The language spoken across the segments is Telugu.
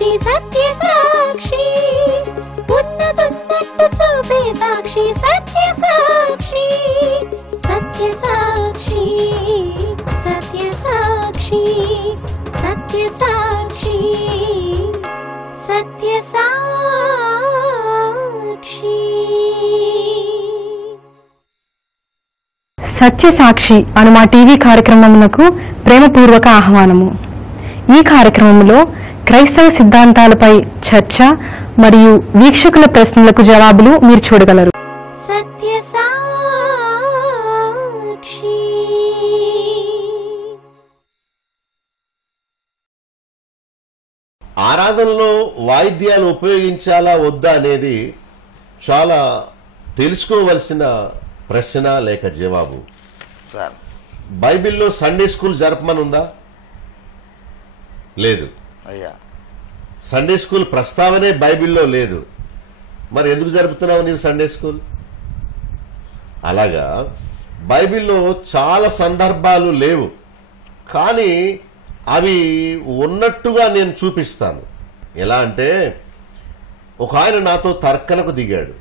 సాక్షి సత్య సాక్షి ఉన్నతున్నట్టు చూపే సాక్షి సత్య సాక్షి సత్య సాక్షి సత్య సాక్షి సత్య సాక్షి సత్య సాక్షి. సత్యసాక్షి అను మా టీవీ కార్యక్రమమునకు ప్రేమపూర్వక ఆహ్వానము. ఈ కార్యక్రమంలో క్రైస్తవ సిద్ధాంతాలపై చర్చ మరియు వీక్షకుల ప్రశ్నలకు జవాబులు మీరు చూడగలరు. సత్యసాక్షి. ఆరాధనలో వాయిద్యాలు ఉపయోగించాలా వద్దా అనేది చాలా తెలుసుకోవలసిన ప్రశ్న లేక జవాబు. బైబిల్లో సండే స్కూల్ జరపమని ఉందా? లేదు. సండే స్కూల్ ప్రస్తావనే బైబిల్లో లేదు. మరి ఎందుకు జరుపుతున్నావు నీవు సండే స్కూల్? అలాగా బైబిల్లో చాలా సందర్భాలు లేవు, కానీ అవి ఉన్నట్టుగా నేను చూపిస్తాను. ఎలా అంటే, ఒక ఆయన నాతో తర్కనకు దిగాడు.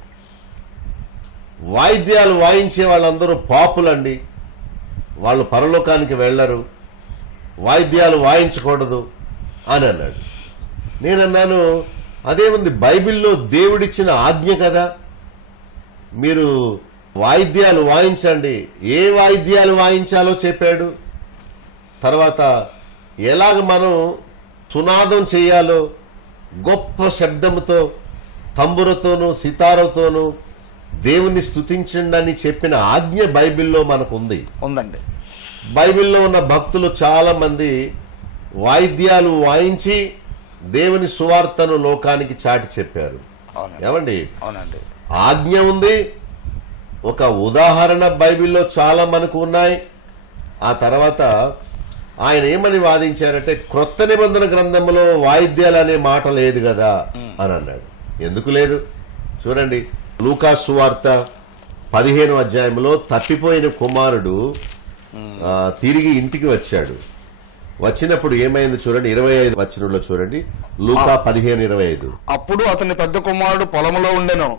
వాయిద్యాలు వాయించే వాళ్ళందరూ పాపులండి, వాళ్ళు పరలోకానికి వెళ్ళరు, వాయిద్యాలు వాయించకూడదు అని అన్నాడు. నేనన్నాను, అదేముంది, బైబిల్లో దేవుడిచ్చిన ఆజ్ఞ కదా, మీరు వాయిద్యాలు వాయించండి. ఏ వాయిద్యాలు వాయించాలో చెప్పాడు. తర్వాత ఎలాగ మనం సునాదం చేయాలో, గొప్ప శబ్దముతో, తంబురతోనూ సితారతోనూ దేవుణ్ణి స్తుతించండి అని చెప్పిన ఆజ్ఞ బైబిల్లో మనకు ఉందండి. బైబిల్లో ఉన్న భక్తులు చాలా మంది వాయిద్యాలు వాయించి దేవుని సువార్తను లోకానికి చాటి చెప్పారు. ఏమండి, ఆజ్ఞ ఉంది, ఒక ఉదాహరణ బైబిల్లో చాలా మనకు ఉన్నాయి. ఆ తర్వాత ఆయన ఏమని వాదించారంటే, క్రొత్త నిబంధన గ్రంథంలో వాయిద్యాలు అనే మాట లేదు కదా అని అన్నాడు. ఎందుకు లేదు? చూడండి, లూకా సువార్త 15వ అధ్యాయంలో తప్పిపోయిన కుమారుడు తిరిగి ఇంటికి వచ్చాడు. వచ్చినప్పుడు ఏమైంది చూడండి, 25 వచనంలో చూడండి, లూకా 15:25. అప్పుడు అతని పెద్ద కుమారుడు పొలములో ఉండెను.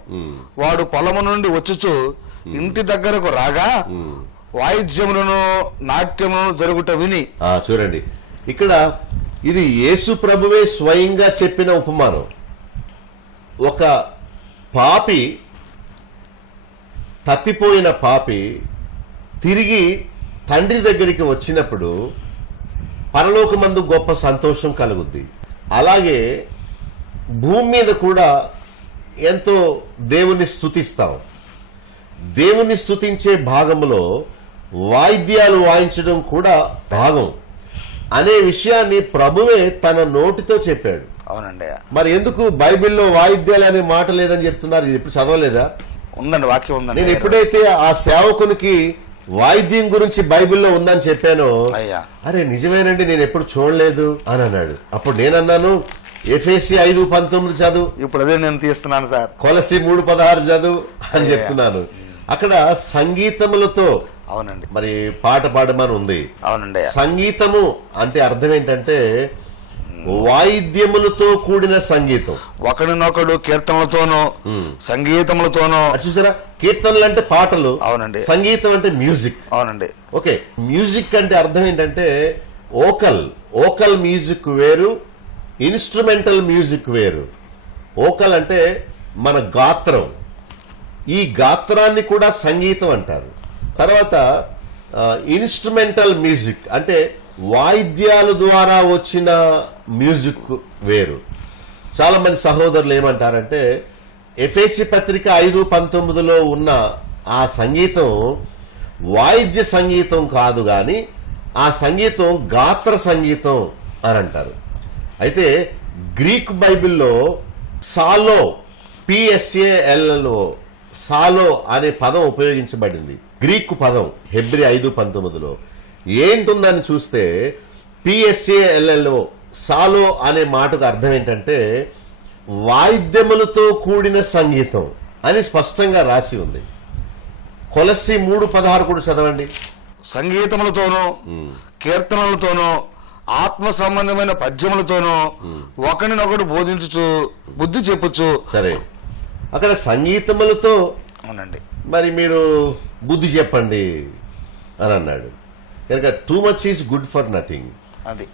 వాడు పొలము నుండి వచ్చుచు ఇంటి దగ్గరకు రాగా వాయిద్యములను నాట్యములను జరుగుట విని. చూడండి, ఇక్కడ ఇది యేసు ప్రభువే స్వయంగా చెప్పిన ఉపమానం. ఒక పాపి, తప్పిపోయిన పాపి తిరిగి తండ్రి దగ్గరికి వచ్చినప్పుడు పరలోకమందు గొప్ప సంతోషం కలుగుద్ది. అలాగే భూమి మీద కూడా ఎంతో దేవుని స్తుతిస్తాం. దేవుని స్తుతించే భాగంలో వాయిద్యాలు వాయించడం కూడా భాగం అనే విషయాన్ని ప్రభువే తన నోటితో చెప్పాడు. అవునండి. మరి ఎందుకు బైబిల్లో వాయిద్యాలు అనే మాట లేదని చెప్తున్నారు? ఇది ఎప్పుడు చదవలేదా? ఉందండి, వాక్యం ఉందండి. నేను ఎప్పుడైతే ఆ సేవకునికి వాయిద్యం గురించి బైబిల్లో ఉందని చెప్పానో, అరే నిజమేనండి, నేను ఎప్పుడు చూడలేదు అని అన్నాడు. అప్పుడు నేనన్నాను, ఎఫెసీ 5:19 చదువు. ఇప్పుడు అదే నేను తీస్తున్నాను సార్. కొలసి 3:16 చదువు అని చెప్తున్నాను. అక్కడ సంగీతములతో, అవునండి, మరి పాట పాడమని ఉంది. అవునండి. సంగీతము అంటే అర్థం ఏంటంటే వాయిద్యములతో కూడిన సంగీతం. ఒకడినొకడు కీర్తనలతోనూ సంగీతములతోనూ. చూసారా, కీర్తనలు అంటే పాటలు, అవునండి. సంగీతం అంటే మ్యూజిక్. అవునండి. ఓకే, మ్యూజిక్ అంటే అర్థం ఏంటంటే ఓకల్ మ్యూజిక్ వేరు, ఇన్స్ట్రుమెంటల్ మ్యూజిక్ వేరు. ఓకల్ అంటే మన గాత్రం, ఈ గాత్రాన్ని కూడా సంగీతం అంటారు. తర్వాత ఇన్స్ట్రుమెంటల్ మ్యూజిక్ అంటే వాయిద్యాల ద్వారా వచ్చిన మ్యూజిక్ వేరు. చాలా మంది సహోదరులు ఏమంటారంటే, ఎఫెసీ పత్రిక 5:19లో ఉన్న ఆ సంగీతం వాయిద్య సంగీతం కాదు, గాని ఆ సంగీతం గాత్ర సంగీతం అని అంటారు. అయితే గ్రీక్ బైబిల్లో సాలో, PSALO, సాలో అనే పదం ఉపయోగించబడింది. గ్రీకు పదం హెబ్రీ 5:19లో ఏంటుందని చూస్తే, PSALO సాలో అనే మాటకు అర్థం ఏంటంటే వాయిద్యములతో కూడిన సంగీతం అని స్పష్టంగా రాసి ఉంది. కొలస్సీ 3:16 కూడా చదవండి. సంగీతములతోనూ కీర్తనలతోనూ ఆత్మ సంబంధమైన పద్యములతోనూ ఒకరినొకడు బోధించుచు బుద్ధి చెప్పుచు. సరే, అక్కడ సంగీతములతో అవునండి మరి మీరు బుద్ధి చెప్పండి అని అన్నాడు. కనుక too much is good for nothing. అది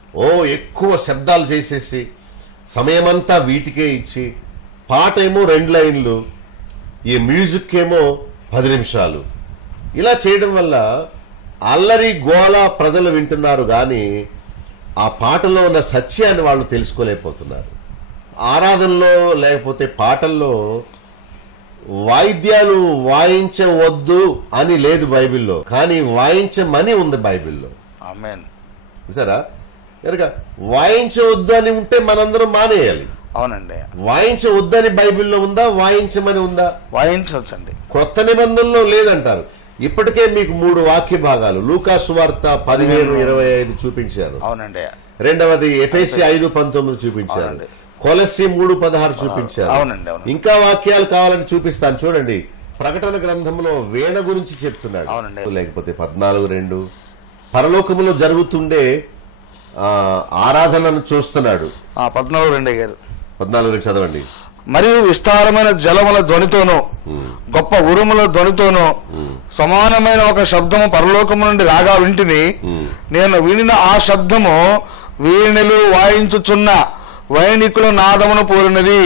ఎక్కువ శబ్దాలు చేసేసి సమయమంతా వీటికే ఇచ్చి, పాట ఏమో 2 లైన్లు, ఈ మ్యూజిక్ ఏమో 10 నిమిషాలు, ఇలా చేయడం వల్ల అల్లరి గోల ప్రజలు వింటున్నారు కానీ ఆ పాటలో ఉన్న సత్యాన్ని వాళ్ళు తెలుసుకోలేకపోతున్నారు. ఆరాధనలో లేకపోతే పాటల్లో వాయిద్యాలు వాయించవద్దు అని లేదు బైబిల్లో, కానీ వాయించమని ఉంది బైబిల్లో. ఆమేన్. సరే, కనుక వాయించవద్దు అని ఉంటే మనందరం మానేయాలి. అవునండి. వాయించవద్దని బైబిల్లో ఉందా, వాయించమని ఉందా? వాయించవచ్చండి. కొత్త నిబంధనలో లేదంటారు. ఇప్పటికే మీకు 3 వాక్య భాగాలు లూకా సువార్త 15:25 చూపించారు. అవునండి. రెండవది ఎఫెసీ 5:19 చూపించారు. అవునండి. కొలస్సీ 3:16 చూపించారు. అవునండి. ఇంకా వాక్యాలు కావాలని చూపిస్తాను చూడండి. ప్రకటన గ్రంథంలో వీణ గురించి చెప్తున్నాడు. అవునండి. లేకపోతే 14:2 పరలోకములో జరుగుతుండే ఆరాధనను చూస్తున్నాడు. 14:2 14 చదవండి. మరియు విస్తారమైన జలముల ధ్వనితోనూ గొప్ప ఉరుముల ధ్వనితోనూ సమానమైన ఒక శబ్దము పరలోకము నుండి రాగా వింటిని. నేను వినిన ఆ శబ్దము వీణలు వాయించుచున్న వైణికుల నాదమును పోలినది.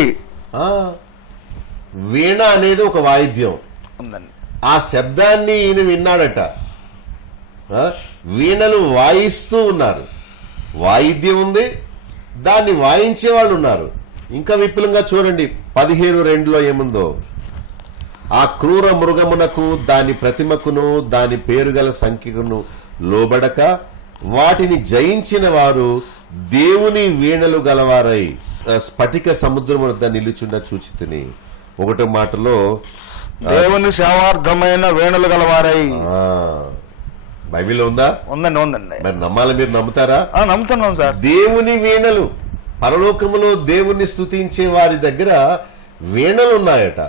వీణ అనేది ఒక వాయిద్యం ఉందండి. ఆ శబ్దాన్ని ఈయన విన్నాడట. వీణలు వాయిస్తూ ఉన్నారు, వాయిద్యం ఉంది, దాన్ని వాయించే వాళ్ళు ఉన్నారు. ఇంకా విపులంగా చూడండి 15:2 ఏముందో. ఆ క్రూర మృగమునకు దాని ప్రతిమకును దాని పేరుగల సంఖ్యకును లోబడక వాటిని జయించిన వారు దేవుని వీణలు గలవారై స్ఫటిక సముద్రము వద్ద నిలుచుండ చూచితిని. 1 మాటలో దేవుని సేవార్థమైన వీణలు గలవారై. బైబిల్లో ఉందా? ఉందండి. ఉందండి. మరి నమ్మాలి. మీరు నమ్ముతారా? నమ్ముతున్నాం సార్. దేవుని వీణలు, పరలోకములో దేవుణ్ణి స్తుతించే వారి దగ్గర వీణలు ఉన్నాయట.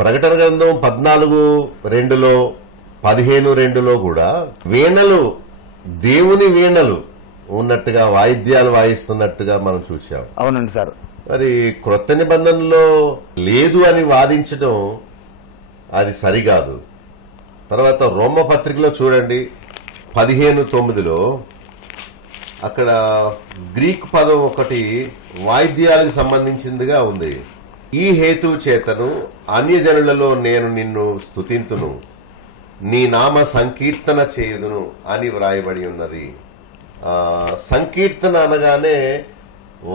ప్రకటన గ్రంథం 14:2 15:2 కూడా వీణలు, దేవుని వీణలు ఉన్నట్టుగా వాయిద్యాలు వాయిస్తున్నట్టుగా మనం చూసాం. అవునండి సార్. మరి క్రొత్త నిబంధనలో లేదు అని వాదించడం అది సరికాదు. తర్వాత రోమ పత్రికలో చూడండి 15:9 అక్కడ గ్రీక్ పదం ఒకటి వాయిద్యాలకు సంబంధించిందిగా ఉంది. ఈ హేతువు చేతను అన్యజనులలో నేను నిన్ను స్తుతింతును, నీ నామ సంకీర్తన చేయుదును అని వ్రాయబడి ఉన్నది. సంకీర్తన అనగానే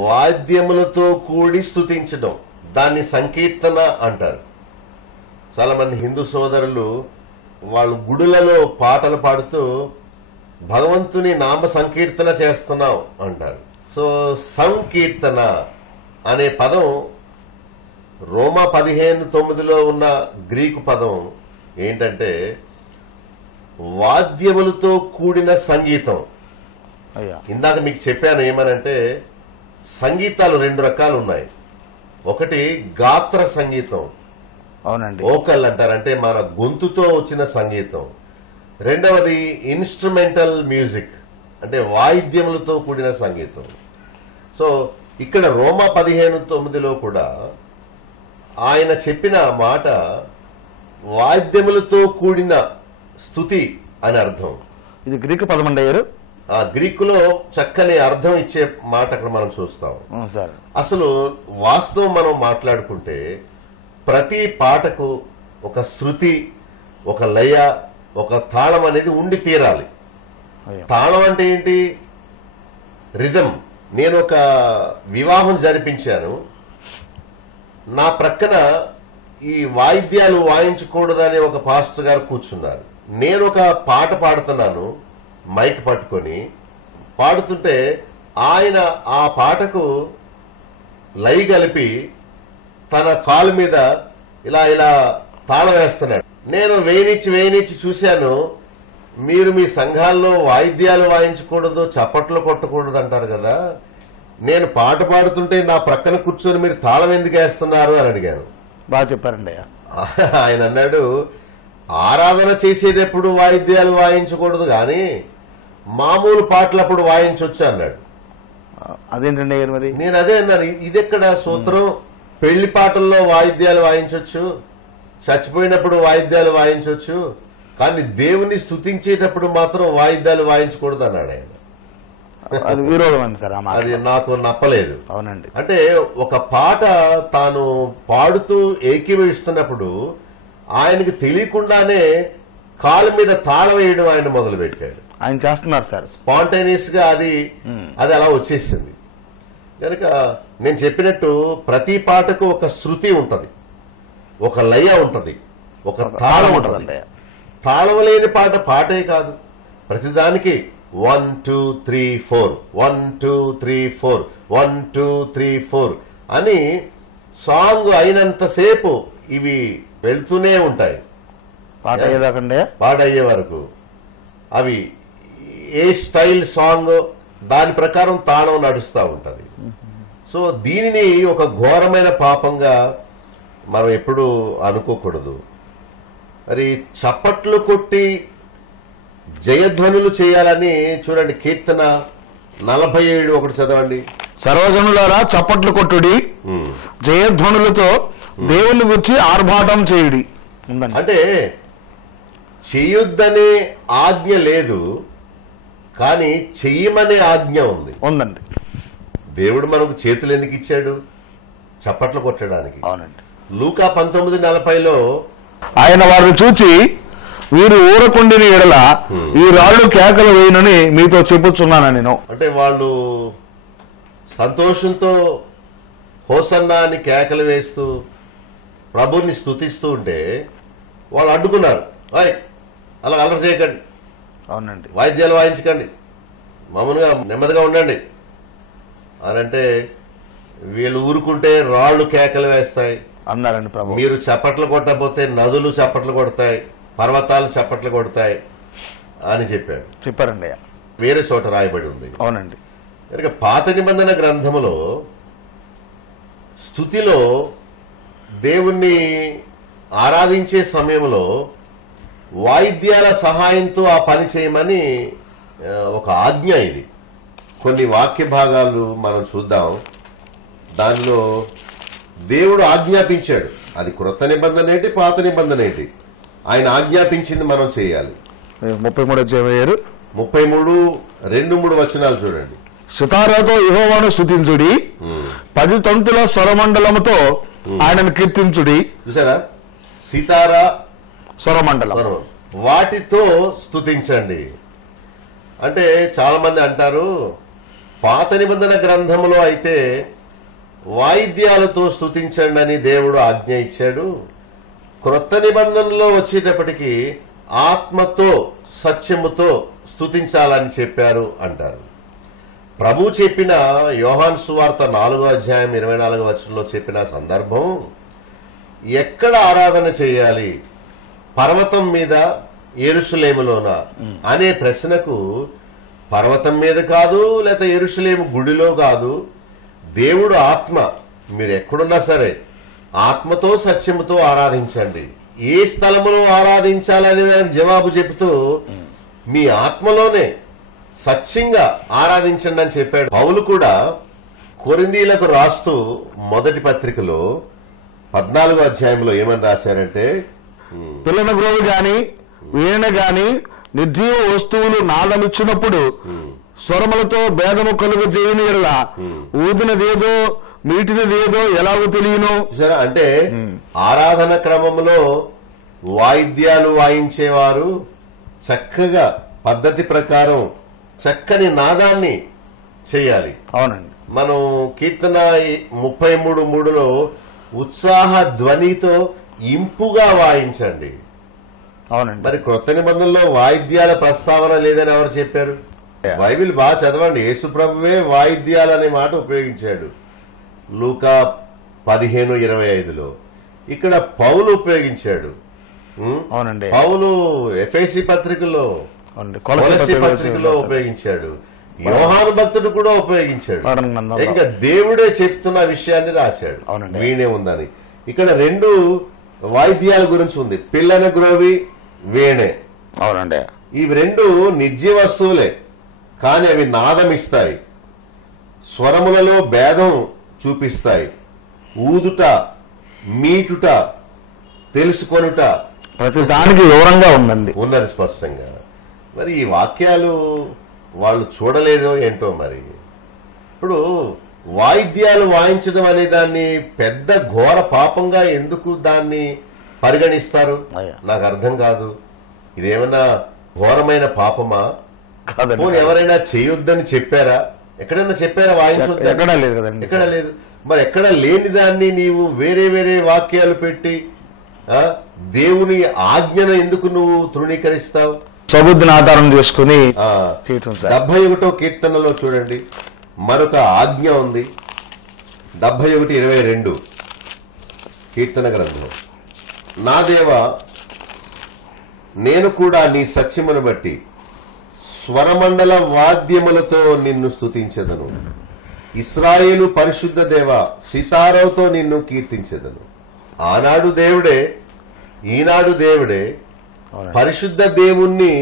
వాద్యములతో కూడి స్తుతించడం, దాన్ని సంకీర్తన అంటారు. చాలా మంది హిందూ సోదరులు వాళ్ళు గుడులలో పాటలు పాడుతూ భగవంతుని నామ సంకీర్తన చేస్తున్నాం అంటారు. సో సంకీర్తన అనే పదం రోమా 15:9 ఉన్న గ్రీకు పదం ఏంటంటే వాద్యములతో కూడిన సంగీతం. ఇందాక మీకు చెప్పాను ఏమనంటే సంగీతాలు 2 రకాలు ఉన్నాయి. ఒకటి గాత్ర సంగీతం, అవునండి, వోకల్ అంటారు, అంటే మన గొంతుతో వచ్చిన సంగీతం. రెండవది ఇన్స్ట్రుమెంటల్ మ్యూజిక్, అంటే వాయిద్యములతో కూడిన సంగీతం. సో ఇక్కడ రోమా 15:9 కూడా ఆయన చెప్పిన మాట వాయిద్యములతో కూడిన స్తుతి అని అర్థం. ఇది గ్రీకు పదం అండి గారు. ఆ గ్రీకులో చక్కని అర్థం ఇచ్చే మాట అక్కడ మనం చూస్తాం. అసలు వాస్తవం మనం మాట్లాడుకుంటే ప్రతి పాటకు ఒక శృతి, ఒక లయ, ఒక తాళం అనేది ఉండి తీరాలి. తాళం అంటే ఏంటి? రిథం. నేను ఒక వివాహం జరిపించాను, నా ప్రక్కన ఈ వాయిద్యాలు వాయించకూడదని ఒక పాస్టర్ గారు కూర్చున్నారు. నేను ఒక పాట పాడుతున్నాను మైక్ పట్టుకొని, పాడుతుంటే ఆయన ఆ పాటకు లయ కలిపి తన కాలు మీద ఇలా ఇలా తాళం వేస్తున్నాడు. నేను వేయించి చూశాను. మీరు మీ సంఘాల్లో వాయిద్యాలు వాయించకూడదు, చప్పట్లు కొట్టకూడదు అంటారు కదా, నేను పాట పాడుతుంటే నా ప్రక్కన కూర్చొని మీరు తాళం ఎందుకు వేస్తున్నారు అని అడిగాను. బాగా చెప్పారండి. ఆయన అన్నాడు, ఆరాధన చేసేటప్పుడు వాయిద్యాలు వాయించకూడదు, కానీ మామూలు పాటలప్పుడు వాయించవచ్చు అన్నాడు. అదేంటండి మరి? నేను అదే అన్నాను, ఇది ఎక్కడ సూత్రం? పెళ్లి పాటల్లో వాయిద్యాలు వాయించవచ్చు, చచ్చిపోయినప్పుడు వాయిద్యాలు వాయించవచ్చు, కానీ దేవుని స్తుతించేటప్పుడు మాత్రం వాయిద్యాలు వాయించకూడదు అన్నాడు ఆయన. అది విరోధం అండి సార్. అది నాకు నప్పలేదు. అవునండి. అంటే ఒక పాట తాను పాడుతూ ఏకీభవిస్తున్నప్పుడు ఆయనకు తెలియకుండానే కాళ్ళ మీద తాళం వేయడం ఆయన మొదలు పెట్టాడు. ఆయన చేస్తున్నారు సార్, స్పాంటేనియస్ గా అది అలా వచ్చేసింది. కనుక నేను చెప్పినట్టు ప్రతి పాటకు ఒక శృతి ఉంటది, ఒక లయ ఉంటది, ఒక తాళం ఉంటది. తాళం లేని పాట పాటే కాదు. ప్రతిదానికి 1 2 3 4 1 2 3 4 1 2 3 4 అని సాంగ్ అయినంతసేపు ఇవి వెళ్తూనే ఉంటాయి. పాట అయ్యే వరకు అవి ఏ స్టైల్ సాంగ్ దాని ప్రకారం తాళం నడుస్తూ ఉంటది. సో దీనిని ఒక ఘోరమైన పాపంగా మనం ఎప్పుడు అనుకోకూడదు. మరి చప్పట్లు కొట్టి జయధ్వనులు చేయాలని చూడండి, కీర్తన 47 ఒకటి చదవండి. సర్వజనులారా చప్పట్లు కొట్టుడి, జయధ్వనులతో దేవుని గురించి ఆర్భాటం చేయుడి. అంటే చేయొద్దనే ఆజ్ఞ లేదు, కానీ చెయ్యమనే ఆజ్ఞ ఉందండి. దేవుడు మనకు చేతులు ఎందుకు ఇచ్చాడు? చప్పట్లు కొట్టడానికి. అవునండి. లూకా 19:40లో ఆయన వారిని చూచి వీరు ఊరకుండిన ఎడల ఈ రాళ్ళు కేకలు వేయనని మీతో చెప్పుచున్నాను నేను. అంటే వాళ్ళు సంతోషంతో హోసన్నా అని కేకలు వేస్తూ ప్రభుని స్తుతిస్తూ ఉంటే వాళ్ళు అడ్డుకున్నారు. అలా అలరి చేయకండి, అవునండి, వాయిద్యాలు వాయించకండి, మామూలుగా నెమ్మదిగా ఉండండి అని అంటే వీళ్ళు ఊరుకుంటే రాళ్ళు కేకలు వేస్తాయి అన్నారండి ప్రభు. మీరు చప్పట్లు కొట్టకపోతే నదులు చప్పట్లు కొడతాయి, పర్వతాలు చప్పట్లు కొడతాయి అని చెప్పారండి. వేరే చోట రాయబడి ఉంది. అవునండి. కనుక పాత నిబంధన గ్రంథములో స్తుతిలో దేవుణ్ణి ఆరాధించే సమయంలో వాయిద్యాల సహాయంతో ఆ పని చేయమని ఒక ఆజ్ఞ. ఇది కొన్ని వాక్య భాగాలు మనం చూద్దాం. దానిలో దేవుడు ఆజ్ఞాపించాడు. అది క్రొత్త నిబంధన ఏంటి, పాత నిబంధన ఏంటి, ఆయన ఆజ్ఞాపించింది మనం చేయాలి. 33 2-3 వచనాలు చూడండి. సితారాతో యెహోవాను స్తుతించుడి, 10 తంతుల స్వరమండలముతో ఆయనను కీర్తించుడి. చూసారా, సితారా స్వరమండలం వాటితో స్తుతించండి. అంటే చాలా మంది అంటారు పాత నిబంధన గ్రంథంలో అయితే వాయిద్యాలతో స్తుతించండి అని దేవుడు ఆజ్ఞ ఇచ్చాడు, క్రొత్త నిబంధనలో వచ్చేటప్పటికి ఆత్మతో సత్యముతో స్తుతించాలని చెప్పారు అంటారు. ప్రభు చెప్పిన యోహాను సువార్త 4:24 చెప్పిన సందర్భం ఎక్కడ ఆరాధన చేయాలి, పర్వతం మీద యెరూషలేములోనా అనే ప్రశ్నకు పర్వతం మీద కాదు, లేకపోతే యెరూషలేము గుడిలో కాదు, దేవుడు ఆత్మ, మీరు ఎక్కడున్నా సరే ఆత్మతో సత్యముతో ఆరాధించండి. ఏ స్థలములో ఆరాధించాలనే దానికి జవాబు చెబుతూ మీ ఆత్మలోనే సత్యంగా ఆరాధించండి అని చెప్పాడు. పౌలు కూడా కొరింథీయులకు రాస్తూ మొదటి పత్రికలో 14వ అధ్యాయంలో ఏమని రాశారంటే, పిల్లన గ్రోవి గాని వీణ గాని నిర్జీవ వస్తువులు నాదమిచ్చినప్పుడు స్వరములతో భేదము కలుగ చేయని ఎడల ఊదినదేదో మీటినదేదో ఎలాగో తెలియను. సరే, అంటే ఆరాధన క్రమంలో వాయిద్యాలు వాయించేవారు చక్కగా పద్ధతి ప్రకారం చక్కని నాదాన్ని చేయాలి. అవునండి. మనం కీర్తన 33:3లో ఉత్సాహ ధ్వనితో ఇంపుగా వాయించండి. అవునండి. మరి క్రొత్త నిబంధనలో వాయిద్యాల ప్రస్తావన లేదని ఎవరు చెప్పారు? బైబిల్ బాగా చదవండి. యేసు ప్రభువే వాయిద్యాలు అనే మాట ఉపయోగించాడు లూకా 15:25లో. ఇక్కడ పౌలు ఉపయోగించాడు. అవునండి. పౌలు ఎఫెసీ పత్రికలో, కొలస్సీ పత్రికలో ఉపయోగించాడు, యోహాను భక్తుడు కూడా ఉపయోగించాడు. ఇంకా దేవుడే చెప్తున్న విషయాన్ని రాశాడు, వీణే ఉందని. ఇక్కడ 2 వాయిద్యాల గురించి ఉంది, పిల్లన గ్రోవి, వీణే. అవునండి. ఇవి 2 నిర్జీవ వస్తువులే, కానీ అవి నాదమిస్తాయి, స్వరములలో భేదం చూపిస్తాయి, ఊదుట, మీటుట, తెలుసుకొనుట ప్రతి దానికి వివరంగా ఉందండి, ఉన్నది స్పష్టంగా. మరి ఈ వాక్యాలు వాళ్ళు చూడలేదో ఏంటో. మరి ఇప్పుడు వాయిద్యాలు వాయించడం అనే దాన్ని పెద్ద ఘోర పాపంగా ఎందుకు దాన్ని పరిగణిస్తారు? నాకు అర్థం కాదు. ఇదేమన్నా ఘోరమైన పాపమా? పోనీ ఎవరైనా చేయొద్దని చెప్పారా? ఎక్కడైనా చెప్పారా వాయించొద్దు? ఎక్కడా లేదు కదండి, ఎక్కడ లేదు. మరి ఎక్కడ లేని దాన్ని నీవు వేరే వేరే వాక్యాలు పెట్టి దేవుని ఆజ్ఞను ఎందుకు నువ్వు తృణీకరిస్తావు? సబుద్ధిని ఆధారం చేసుకుని 71వ కీర్తనలో చూడండి, మరొక ఆజ్ఞ ఉంది. 71:22 కీర్తన గ్రంథం. నా దేవా, నేను కూడా నీ సత్యమును బట్టి స్వరమండల వాద్యములతో నిన్ను స్తుతించెదను. ఇశ్రాయేలు పరిశుద్ధ దేవ, సితారవుతో నిన్ను కీర్తించెదను. ఆనాడు దేవుడే, ఈనాడు దేవుడే. పరిశుద్ధ దేవుణ్ణి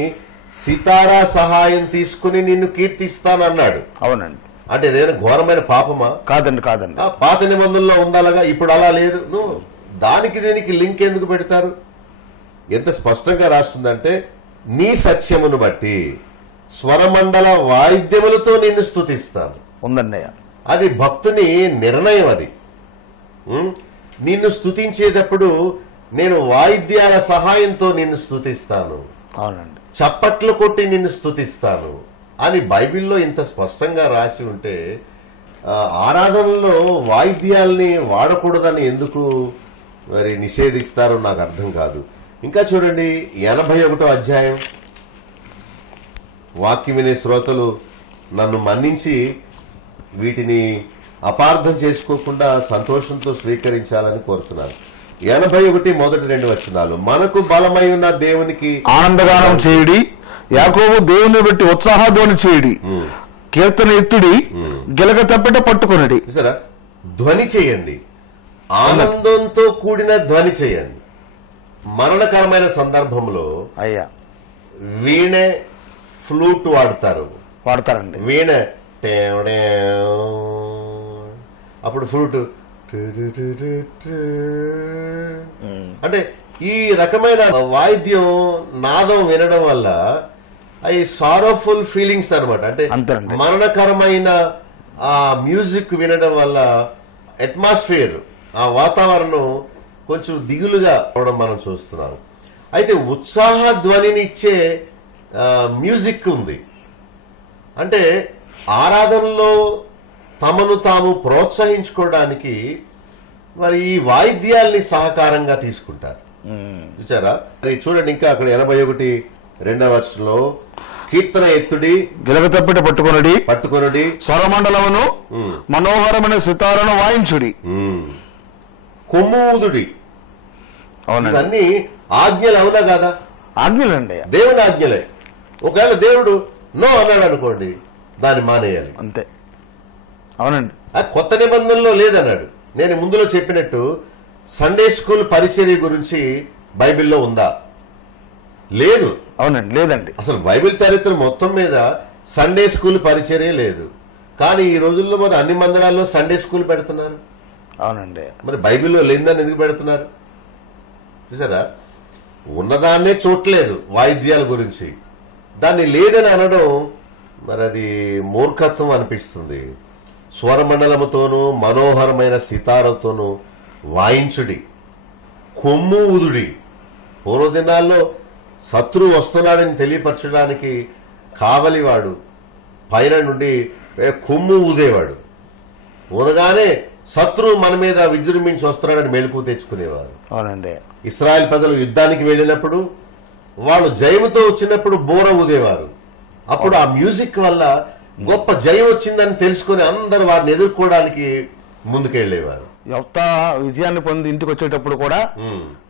సితారా సహాయం తీసుకుని నిన్ను కీర్తిస్తానన్నాడు. అవునండి. అంటే నేను ఘోరమైన పాపమా? కాదండి, కాదండి. పాత నిబంధనలో ఉండాలగా, ఇప్పుడు అలా లేదు. నువ్వు దానికి దీనికి లింక్ ఎందుకు పెడతారు? ఎంత స్పష్టంగా రాస్తుందంటే, నీ సత్యమును బట్టి స్వరమండల వాయిద్యములతో నిన్ను స్తుతిస్తాను ఉందండి. అది భక్తుని నిర్ణయం. అది నిన్ను స్తుతించేటప్పుడు నేను వాయిద్యాల సహాయంతో నిన్ను స్తుతిస్తాను, అవునండి, చప్పట్లు కొట్టి నిన్ను స్తుతిస్తాను అని బైబిల్లో ఇంత స్పష్టంగా రాసి ఉంటే ఆరాధనలో వాయిద్యాల్ని వాడకూడదని ఎందుకు మరి నిషేధిస్తారో నాకు అర్థం కాదు. ఇంకా చూడండి, 81వ అధ్యాయం. వాక్యం వినే శ్రోతలు నన్ను మన్నించి వీటిని అపార్థం చేసుకోకుండా సంతోషంతో స్వీకరించాలని కోరుతున్నాను. 81 మొదటి 2 వచనాలు. మనకు బలమై ఉన్న దేవునికి ఆనందగానం చేయుడి, యాకోబు దేవుని బట్టి ఉత్సాహధ్వని చేయుడి, కీర్తన ఎత్తుడి, గిలక తప్పెట పట్టుకొనుడి. సరే, ధ్వని చేయండి, ఆనందంతో కూడిన ధ్వని చేయండి. మరణకరమైన సందర్భంలో అయ్యా వీణె, ఫ్లూట్ వాడతారండి. వీణ అప్పుడు ఫ్లూట్ అంటే ఈ రకమైన వాయిద్యం నాదం వినడం వల్ల అవి సారోఫుల్ ఫీలింగ్స్ అనమాట. అంటే మరణకరమైన ఆ మ్యూజిక్ వినడం వల్ల అట్మాస్ఫియర్, ఆ వాతావరణం కొంచెం దిగులుగా అవడం మనం చూస్తున్నాం. అయితే ఉత్సాహ ధ్వనిని ఇచ్చే మ్యూజిక్ ఉంది. అంటే ఆరాధనలో తమను తాము ప్రోత్సహించుకోవడానికి మరి ఈ వాయిద్యాల్ని సహకారంగా తీసుకుంటారు. చూసారా? చూడండి, ఇంకా అక్కడ 81:2 వచనంలో, కీర్తన ఎత్తుడి, గిలక తప్పెట పట్టుకొనుడి, స్వరమండలమును మనోహరమైన సితారను వాయించుడి, కొమ్ము ఊదుడి. ఇవన్నీ ఆజ్ఞలు అవునా కాదా? ఆజ్ఞలండి, దేవుని ఆజ్ఞలే. ఒకవేళ దేవుడు నో అన్నాడు అనుకోండి, దాన్ని మానేయాలి, అంతే. అవునండి. కొత్త నిబంధనలో లేదన్నాడు. నేను ముందులో చెప్పినట్టు సండే స్కూల్ పరిచర్య గురించి బైబిల్లో ఉందా? లేదు. అవునండి, లేదండి. అసలు బైబిల్ చరిత్ర మొత్తం మీద సండే స్కూల్ పరిచర్య లేదు. కానీ ఈ రోజుల్లో మరి అన్ని మందిరాల్లో సండే స్కూల్ పెడుతున్నారు. అవునండి. మరి బైబిల్లో లేదని ఎందుకు పెడుతున్నారు? చూసారా? ఉన్నదాన్నే చూడలేదు వాయిద్యాల గురించి. దాన్ని లేదని అనడం మరి అది మూర్ఖత్వం అనిపిస్తుంది. స్వరమండలముతోనూ మనోహరమైన సితారతోనూ వాయించుడి, కొమ్ము ఊదుడి. పూర్వదినాల్లో శత్రువు వస్తున్నాడని తెలియపరచడానికి కావలివాడు పైన నుండి కొమ్ము ఊదేవాడు. ఊదగానే శత్రువు మన మీద విజృంభించి వస్తున్నాడని మెలకు తెచ్చుకునేవారు. అవునండి. ఇశ్రాయేల్ ప్రజలు యుద్ధానికి వెళ్ళినప్పుడు వాళ్ళు జయముతో వచ్చినప్పుడు బోర ఊదేవారు. అప్పుడు ఆ మ్యూజిక్ వల్ల గొప్ప జయం వచ్చిందని తెలుసుకుని అందరు వారిని ఎదుర్కోవడానికి ముందుకెళ్లేవారు. యువత విజయాన్ని పొంది ఇంటికి వచ్చేటప్పుడు కూడా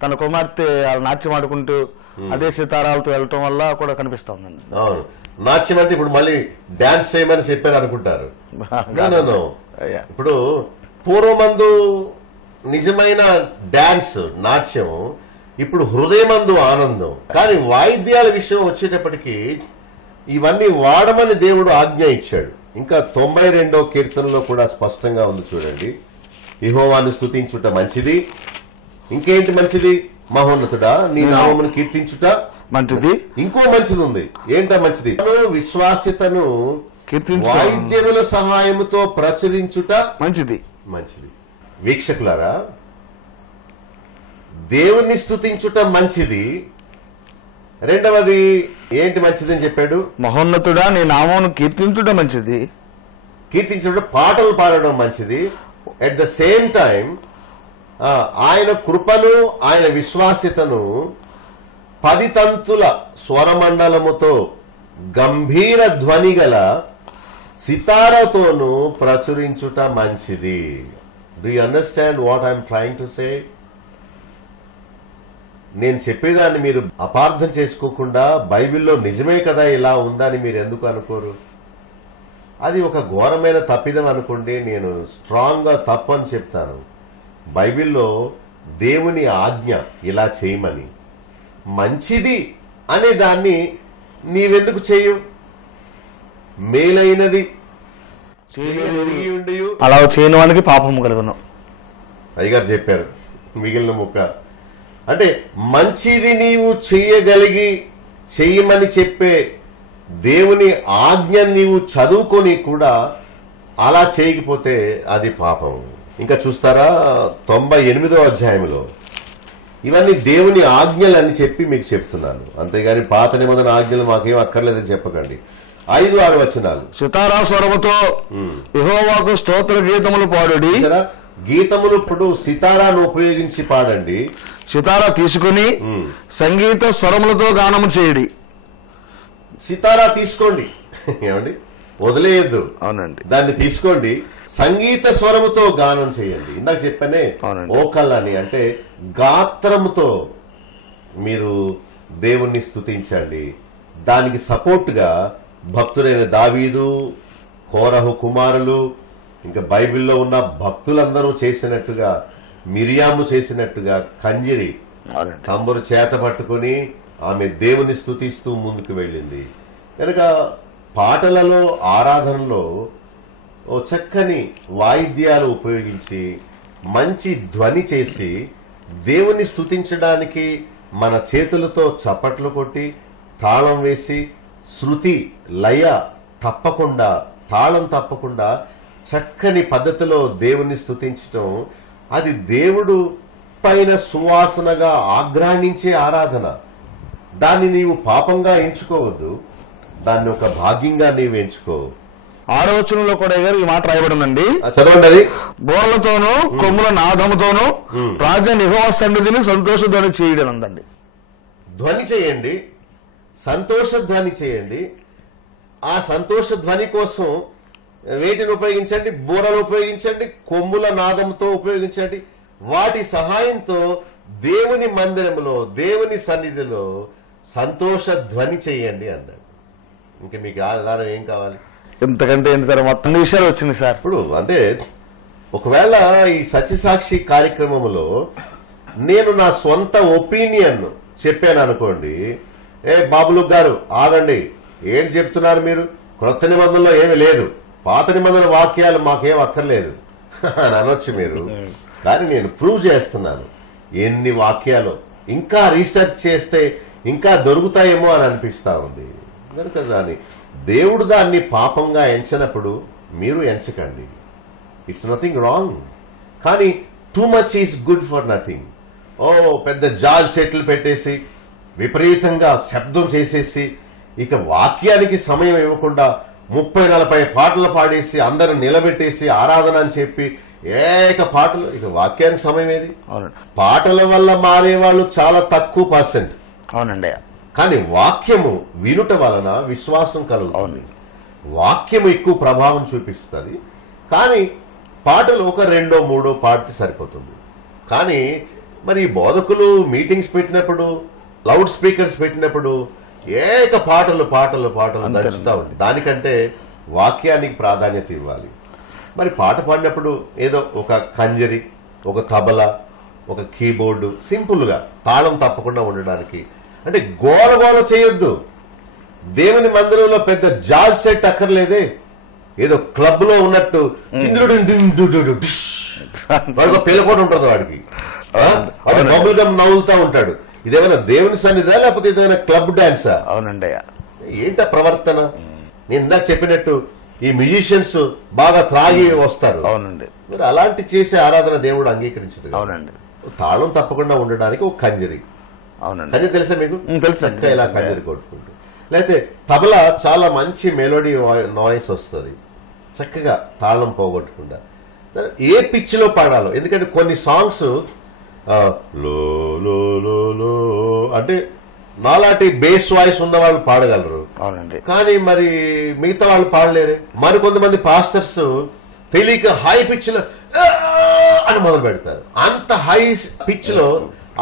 తన కుమార్తె నాట్యం ఆడుకుంటూ అదే సితారాలతో వెళ్ళటం వల్ల కూడా కనిపిస్తా ఉందండి. అవును, నాట్యం అంటే ఇప్పుడు మళ్ళీ డాన్స్ చేయమని చెప్పారు అనుకుంటారు. ఇప్పుడు పూర్వమందు నిజమైన డాన్స్, నాట్యం, ఇప్పుడు హృదయమందు ఆనందం. కానీ వాయిద్యాల విషయం వచ్చేటప్పటికి ఇవన్నీ వాడమని దేవుడు ఆజ్ఞ ఇచ్చాడు. ఇంకా 92వ కీర్తనలో కూడా స్పష్టంగా ఉంది చూడండి. యెహోవాను స్తుతించుట మంచిది, ఇంకేంటి మంచిది? మహోన్నతుడా నీ నామమును కీర్తించుట మంచిది. ఇంకో మంచిది ఉంది. ఏంటా మంచిది? విశ్వాస్యతను వాయిద్యముల సహాయముతో ప్రచురించుట మంచిది. వీక్షకులారా, దేవుణ్ణి స్తుతించుట మంచిది. రెండవది ఏంటి మంచిది అని చెప్పాడు? మహోన్నతుడా నీ నామమును కీర్తించుట మంచిది. కీర్తించడం, పాటలు పాడడం మంచిది. అట్ ద సేమ్ టైం ఆయన కృపను, ఆయన విశ్వాస్యతను 10 తంతుల స్వరమండలముతో గంభీర ధ్వని గల సితారతోనూ ప్రచురించుట మంచిది. Do you understand what I'm trying to say? నేను చెప్పేదాన్ని మీరు అపార్థం చేసుకోకుండా బైబిల్లో నిజమే కదా ఇలా ఉందని మీరు ఎందుకు అనుకోరు? అది ఒక ఘోరమైన తప్పిదం అనుకోండి, నేను స్ట్రాంగ్గా తప్పు అని చెప్తాను. బైబిల్లో దేవుని ఆజ్ఞ ఇలా చేయమని, మంచిది అనే దాన్ని నీవెందుకు చేయు? మేలైనది అలా చేయని వానికి పాపము కలుగును అయ్యగారు చెప్పారు. మిగిలిన ముక్క అంటే మంచిది నీవు చెయ్యమని చెప్పే దేవుని ఆజ్ఞ నీవు చదువుకొని కూడా అలా చేయకపోతే అది పాపం. ఇంకా చూస్తారా 98వ అధ్యాయంలో ఇవన్నీ దేవుని ఆజ్ఞలని చెప్పి మీకు చెప్తున్నాను, అంతేగాని పాత నిబంధన ఆజ్ఞలు మాకేం అక్కర్లేదని చెప్పకండి. 5-6 వచనాలు. సితారా స్వరముతో యెహోవాకు స్తోత్ర గీతములు పాడుడి. గీతములు ఇప్పుడు సితారాను ఉపయోగించి పాడండి. సితారా తీసుకుని సంగీత స్వరములతో గానము చేయడి. సితారా తీసుకోండి, ఏమండి, వదిలేయద్దు. అవునండి, దాన్ని తీసుకోండి, సంగీత స్వరముతో గానం చేయండి. ఇందాక చెప్పానే ఓకల్ అని, అంటే గాత్రముతో మీరు దేవుణ్ణి స్తుతించండి. దానికి సపోర్ట్గా భక్తులైన దావీదు, కోరహు కుమారులు, ఇంకా బైబిల్లో ఉన్న భక్తులందరూ చేసినట్టుగా, మిరియాము చేసినట్టుగా కంజిరి తంబురు చేత పట్టుకుని ఆమె దేవుని స్తుతిస్తూ ముందుకు వెళ్ళింది. కనుక పాటలలో, ఆరాధనలో ఓ చక్కని వాయిద్యాలు ఉపయోగించి మంచి ధ్వని చేసి దేవుని స్తుతించడానికి మన చేతులతో చప్పట్లు కొట్టి తాళం వేసి శృతి లయ తప్పకుండా, తాళం తప్పకుండా చక్కని పద్ధతిలో దేవుని స్తుతించటం, అది దేవుడు పైన సువాసనగా ఆగ్రహించే ఆరాధన. దాన్ని నీవు పాపంగా ఎంచుకోవద్దు, దాన్ని ఒక భాగ్యంగా నీవు ఎంచుకో. 6వ వచనంలో కూడా ఈ మాట రాయబడిందండి, చదవండి. అది బోర్లతోనూ కొమ్ముల నాదముతోనూ రాజా యెహోవా సన్నిధిని సంతోష ధ్వని చేయడం అందండి. ధ్వని చేయండి, సంతోష ధ్వని చేయండి. ఆ సంతోష ధ్వని కోసం వేటిని ఉపయోగించండి? బూరలు ఉపయోగించండి, కొమ్ముల నాదంతో ఉపయోగించండి. వాటి సహాయంతో దేవుని మందిరంలో, దేవుని సన్నిధిలో సంతోష ధ్వని చేయండి అన్నాడు. ఇంకా మీకు ఆధారం ఏం కావాలి? ఎంతకంటే ఏంటి సార్, మొత్తం విషయాలు వచ్చింది సార్. ఇప్పుడు అంటే ఒకవేళ ఈ సత్యసాక్షి కార్యక్రమంలో నేను నా సొంత ఒపీనియన్ చెప్పాను అనుకోండి, బాబులు గారు ఆగండి, ఏం చెప్తున్నారు మీరు, క్రొత్త నిబంధనలో ఏమీ లేదు, పాత నిబంధన వాక్యాలు మాకేం అక్కర్లేదు అని అనొచ్చు మీరు. కానీ నేను ప్రూవ్ చేస్తున్నాను ఎన్ని వాక్యాలు, ఇంకా రీసెర్చ్ చేస్తే ఇంకా దొరుకుతాయేమో అని అనిపిస్తా ఉంది. కనుక దేవుడు దాన్ని పాపంగా ఎంచినప్పుడు మీరు ఎంచకండి, ఇట్స్ నథింగ్ రాంగ్. కానీ too much is good for nothing. పెద్ద జాజ్ సెట్లు పెట్టేసి విపరీతంగా శబ్దం చేసేసి ఇక వాక్యానికి సమయం ఇవ్వకుండా 30-40 పాటలు పాడేసి అందరూ నిలబెట్టేసి ఆరాధన అని చెప్పి ఏక పాటలు, ఇక వాక్యానికి సమయం ఏది? పాటల వల్ల మారేవాళ్ళు చాలా తక్కువ %. అవునండి. కానీ వాక్యము వినుట వలన విశ్వాసం కలుగుతుంది, వాక్యము ఎక్కువ ప్రభావం చూపిస్తుంది. కానీ పాటలు ఒక 2-3 పాడితే సరిపోతుంది. కానీ మరి బోధకులు మీటింగ్స్ పెట్టినప్పుడు, లౌడ్ స్పీకర్స్ పెట్టినప్పుడు ఏక పాటలు పాటలు పాటలు దంచుతా ఉంది. దానికంటే వాక్యానికి ప్రాధాన్యత ఇవ్వాలి. మరి పాట పాడినప్పుడు ఏదో ఒక కంజరి, ఒక తబలా, ఒక కీబోర్డు, సింపుల్గా తాళం తప్పకుండా ఉండడానికి, అంటే గోల గోల చేయొద్దు. దేవుని మందిరంలో పెద్ద జాజ్ సెట్ అక్కర్లేదే, ఏదో క్లబ్ లో ఉన్నట్టు వాడికి పిల్లకోట ఉంటుంది, వాడికి వాడు బబుల్ గమ్ నవ్వులుతా ఉంటాడు. ఇదేమైనా దేవుని సన్నిధా లేకపోతే ఇదేమైనా క్లబ్ డాన్సా? అవునండి. ఏంట ప్రవర్తన? నేను ఇందాక చెప్పినట్టు ఈ మ్యూజిషియన్స్ బాగా త్రాగి వస్తారు. అవునండి. మరి అలాంటి చేసే ఆరాధన దేవుడు అంగీకరించడు. అవునండి. తాళం తప్పకుండా ఉండడానికి ఒక కంజరి. అవునండి. కంజరి తెలుసా మీకు? తెలుసు. చక్కగా ఇలా కంజరి కొట్టుకుంటూ, లేకపోతే తబలా చాలా మంచి మెలోడీ నాయిస్ వస్తుంది చక్కగా తాళం పోగొట్టకుండా. సరే ఏ పిచ్ లో పాడాలో, ఎందుకంటే కొన్ని సాంగ్స్ లో లో లో లో అంటే నాలాంటి బేస్ వాయిస్ ఉన్న వాళ్ళు పాడగలరు. అవునండి. కానీ మరి మిగతా వాళ్ళు పాడలేరే. మరికొంతమంది పాస్టర్స్ తెలియక హై పిచ్ లో అని మొదలు పెడతారు. అంత హై పిచ్ లో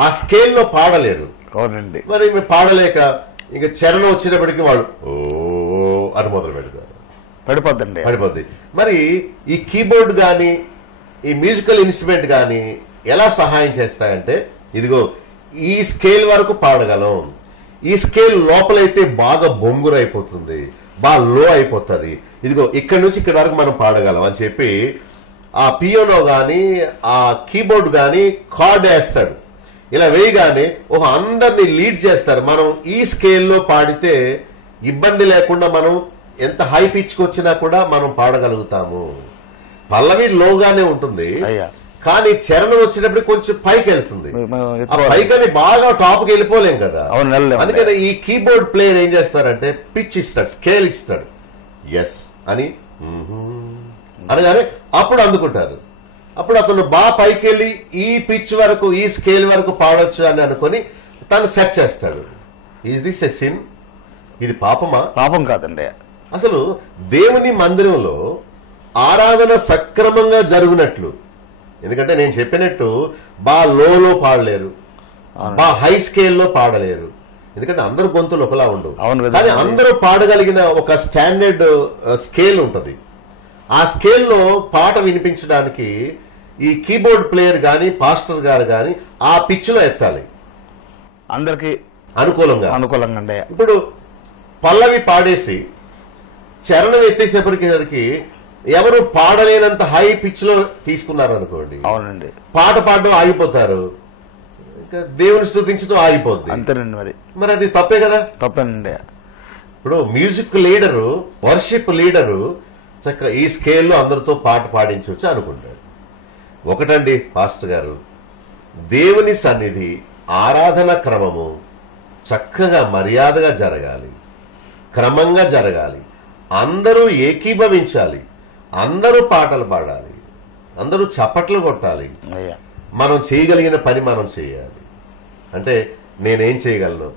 ఆ స్కేల్ లో పాడలేరు. అవునండి. మరి పాడలేక ఇంకా చరణం వచ్చినప్పటికీ వాళ్ళు ఓ అని మొదలు పెడతారు, పడిపోద్ది. మరి ఈ కీబోర్డ్ కానీ ఈ మ్యూజికల్ ఇన్స్ట్రుమెంట్ కానీ ఎలా సహాయం చేస్తాయంటే, ఇదిగో ఈ స్కేల్ వరకు పాడగలం, ఈ స్కేల్ లోపలైతే బాగా బొంగురు అయిపోతుంది, బాగా లో అయిపోతుంది, ఇదిగో ఇక్కడ నుంచి ఇక్కడ వరకు మనం పాడగలం అని చెప్పి ఆ పియానో కానీ ఆ కీబోర్డ్ కానీ కార్డ్ వేస్తాడు. ఇలా వేయగానే అందరినీ లీడ్ చేస్తారు. మనం ఈ స్కేల్లో పాడితే ఇబ్బంది లేకుండా మనం ఎంత హై పిచ్కి వచ్చినా కూడా మనం పాడగలుగుతాము. పల్లవి లోగానే ఉంటుంది, కానీ చరణం వచ్చినప్పుడు కొంచెం పైకి వెళ్తుంది. పైకని బాగా టాప్కి వెళ్ళిపోలేం కదా. అందుకని ఈ కీబోర్డ్ ప్లేయర్ ఏం చేస్తారంటే పిచ్ ఇస్తాడు, స్కేల్ ఇస్తాడు. ఎస్ అని అనగానే అప్పుడు అందుకుంటారు. అప్పుడు అతను బాగా పైకి వెళ్ళి ఈ పిచ్ వరకు ఈ స్కేల్ వరకు పాడొచ్చు అని అనుకుని తను సెట్ చేస్తాడు. Is this a sin? ఇది పాపమా? పాపం కాదండి. అసలు దేవుని మందిరంలో ఆరాధన సక్రమంగా జరుగునట్లు, ఎందుకంటే నేను చెప్పినట్టు బా లోలో పాడలేరు, బా హై స్కేల్లో పాడలేరు, ఎందుకంటే అందరు గొంతులు ఒకలా ఉండవు. కానీ అందరూ పాడగలిగిన ఒక స్టాండర్డ్ స్కేల్ ఉంటుంది. ఆ స్కేల్లో పాట వినిపించడానికి ఈ కీబోర్డ్ ప్లేయర్ కానీ పాస్టర్ గారు కానీ ఆ పిచ్ లో ఎత్తాలి, అందరికి అనుకూలంగా. ఇప్పుడు పల్లవి పాడేసి చరణం ఎత్తేసేపటికి ఎవరు పాడలేనంత హై పిచ్ లో తీసుకున్నారు అనుకోండి, అవునండి, పాట పాడడం ఆగిపోతారు, ఇంకా దేవుని స్తుతించడం ఆగిపోద్ది. అంతేనండి. మరి అది తప్పే కదా. తప్పేనండి. ఇప్పుడు మ్యూజిక్ లీడరు, వర్షిప్ లీడరు చక్కగా ఈ స్కేల్లో అందరితో పాట పాడించవచ్చు అనుకుంటాడు. ఒకటండి పాస్టర్ గారు, దేవుని సన్నిధి ఆరాధన క్రమము చక్కగా మర్యాదగా జరగాలి, క్రమంగా జరగాలి, అందరూ ఏకీభవించాలి, అందరూ పాటలు పాడాలి, అందరూ చప్పట్లు కొట్టాలి. మనం చేయగలిగిన పని మనం చేయాలి. అంటే నేనేం చేయగలను?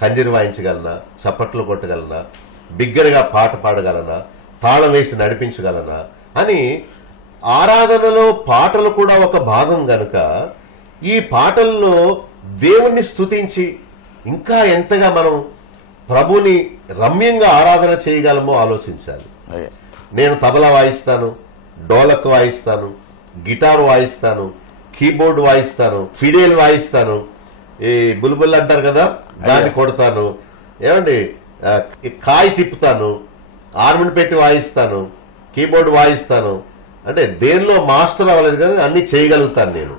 కంజరి వాయించగలనా, చప్పట్లు కొట్టగలనా, బిగ్గరగా పాట పాడగలనా, తాళం వేసి నడిపించగలనా అని. ఆరాధనలో పాటలు కూడా ఒక భాగం గనుక ఈ పాటల్లో దేవుణ్ణి స్తుతించి ఇంకా ఎంతగా మనం ప్రభుని రమ్యంగా ఆరాధన చేయగలమో ఆలోచించాలి. నేను తబలా వాయిస్తాను, డోలక్ వాయిస్తాను, గిటార్ వాయిస్తాను, కీబోర్డ్ వాయిస్తాను, ఫిడేల్ వాయిస్తాను, ఈ బుల్బుల్ అంటారు కదా దాన్ని కొడతాను, ఏమండి కాయ తిప్పుతాను, ఆర్మన్ పెట్టి వాయిస్తాను, కీబోర్డ్ వాయిస్తాను. అంటే దేనిలో మాస్టర్ అవ్వలేదు కానీ అన్ని చేయగలుగుతాను నేను.